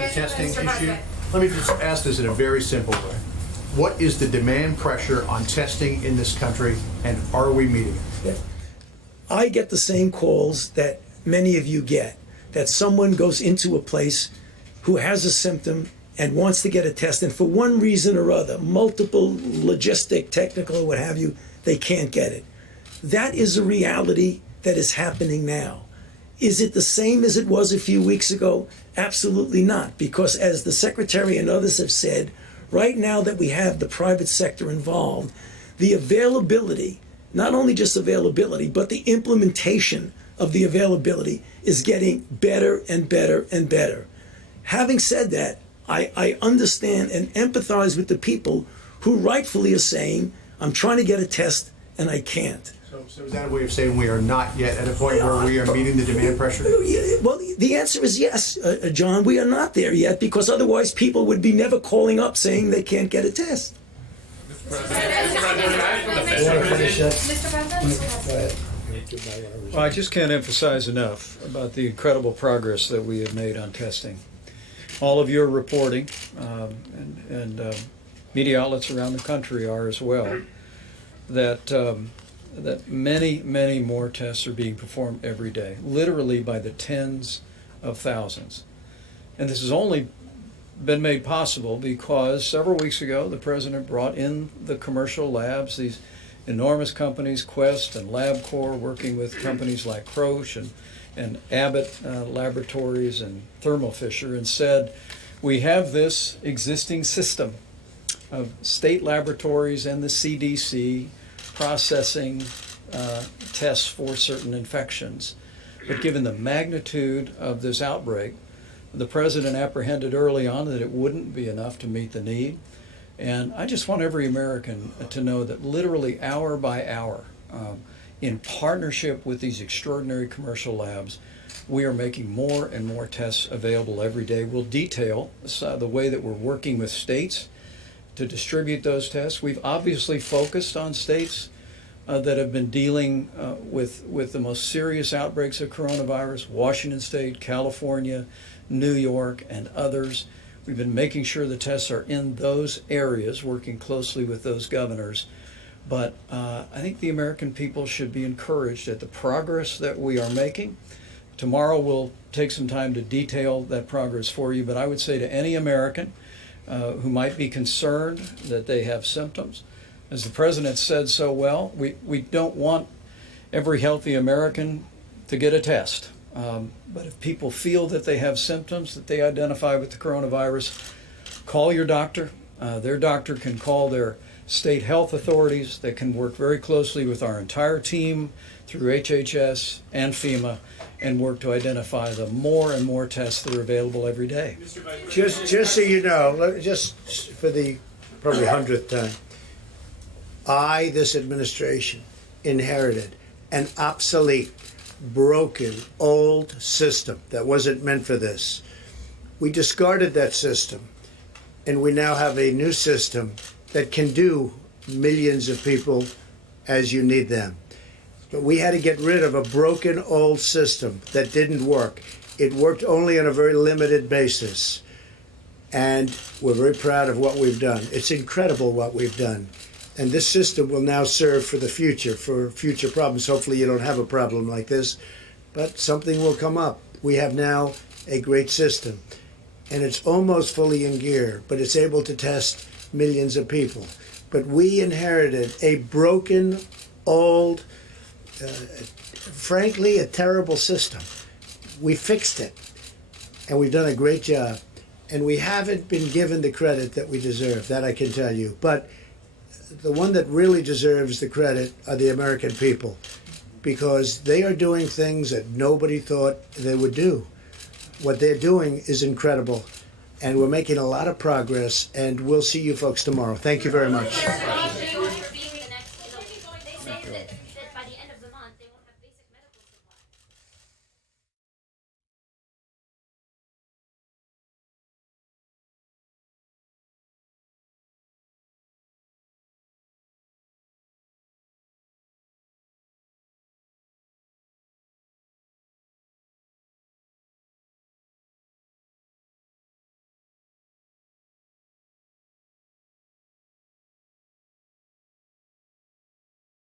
the testing issue. Let me just ask this in a very simple way. What is the demand pressure on testing in this country, and are we meeting it? I get the same calls that many of you get, that someone goes into a place who has a symptom and wants to get a test, and for one reason or other, multiple, logistic, technical, or what have you, they can't get it. That is a reality that is happening now. Is it the same as it was a few weeks ago? Absolutely not, because as the Secretary and others have said, right now that we have the private sector involved, the availability, not only just availability, but the implementation of the availability is getting better and better and better. Having said that, I understand and empathize with the people who rightfully are saying, I'm trying to get a test and I can't. So is that a way of saying we are not yet at a point where we are meeting the demand pressure? Well, the answer is yes, John. We are not there yet, because otherwise people would be never calling up saying they can't get a test. Well, I just can't emphasize enough about the incredible progress that we have made on testing. All of your reporting, and media outlets around the country are as well, that many more tests are being performed every day, literally by the tens of thousands. And this has only been made possible because several weeks ago the President brought in the commercial labs, these enormous companies, Quest and LabCorp, working with companies like Roche and Abbott Laboratories and Thermo Fisher, and said, we have this existing system of state laboratories and the CDC processing tests for certain infections. But given the magnitude of this outbreak, the President apprehended early on that it wouldn't be enough to meet the need. And I just want every American to know that literally hour by hour, in partnership with these extraordinary commercial labs, we are making more and more tests available every day. We'll detail the way that we're working with states to distribute those tests. We've obviously focused on states that have been dealing with the most serious outbreaks of coronavirus: Washington State, California, New York, and others. We've been making sure the tests are in those areas, working closely with those governors. But I think the American people should be encouraged at the progress that we are making. Tomorrow we'll take some time to detail that progress for you, but I would say to any American who might be concerned that they have symptoms, as the President said so well, we don't want every healthy American to get a test. But if people feel that they have symptoms that they identify with the coronavirus, call your doctor. Their doctor can call their state health authorities. They can work very closely with our entire team through HHS and FEMA and work to identify the more and more tests that are available every day. Just so you know, just for the probably 100th time, this administration, inherited an obsolete, broken, old system that wasn't meant for this. We discarded that system, and we now have a new system that can do millions of people as you need them. But we had to get rid of a broken old system that didn't work. It worked only on a very limited basis. And we're very proud of what we've done. It's incredible what we've done. And this system will now serve for the future, for future problems. Hopefully you don't have a problem like this, but something will come up. We have now a great system, and it's almost fully in gear, but it's able to test millions of people. But we inherited a broken, old, frankly, a terrible system. We fixed it, and we've done a great job. And we haven't been given the credit that we deserve, that I can tell you. But the one that really deserves the credit are the American people, because they are doing things that nobody thought they would do. What they're doing is incredible, and we're making a lot of progress, and we'll see you folks tomorrow. Thank you very much.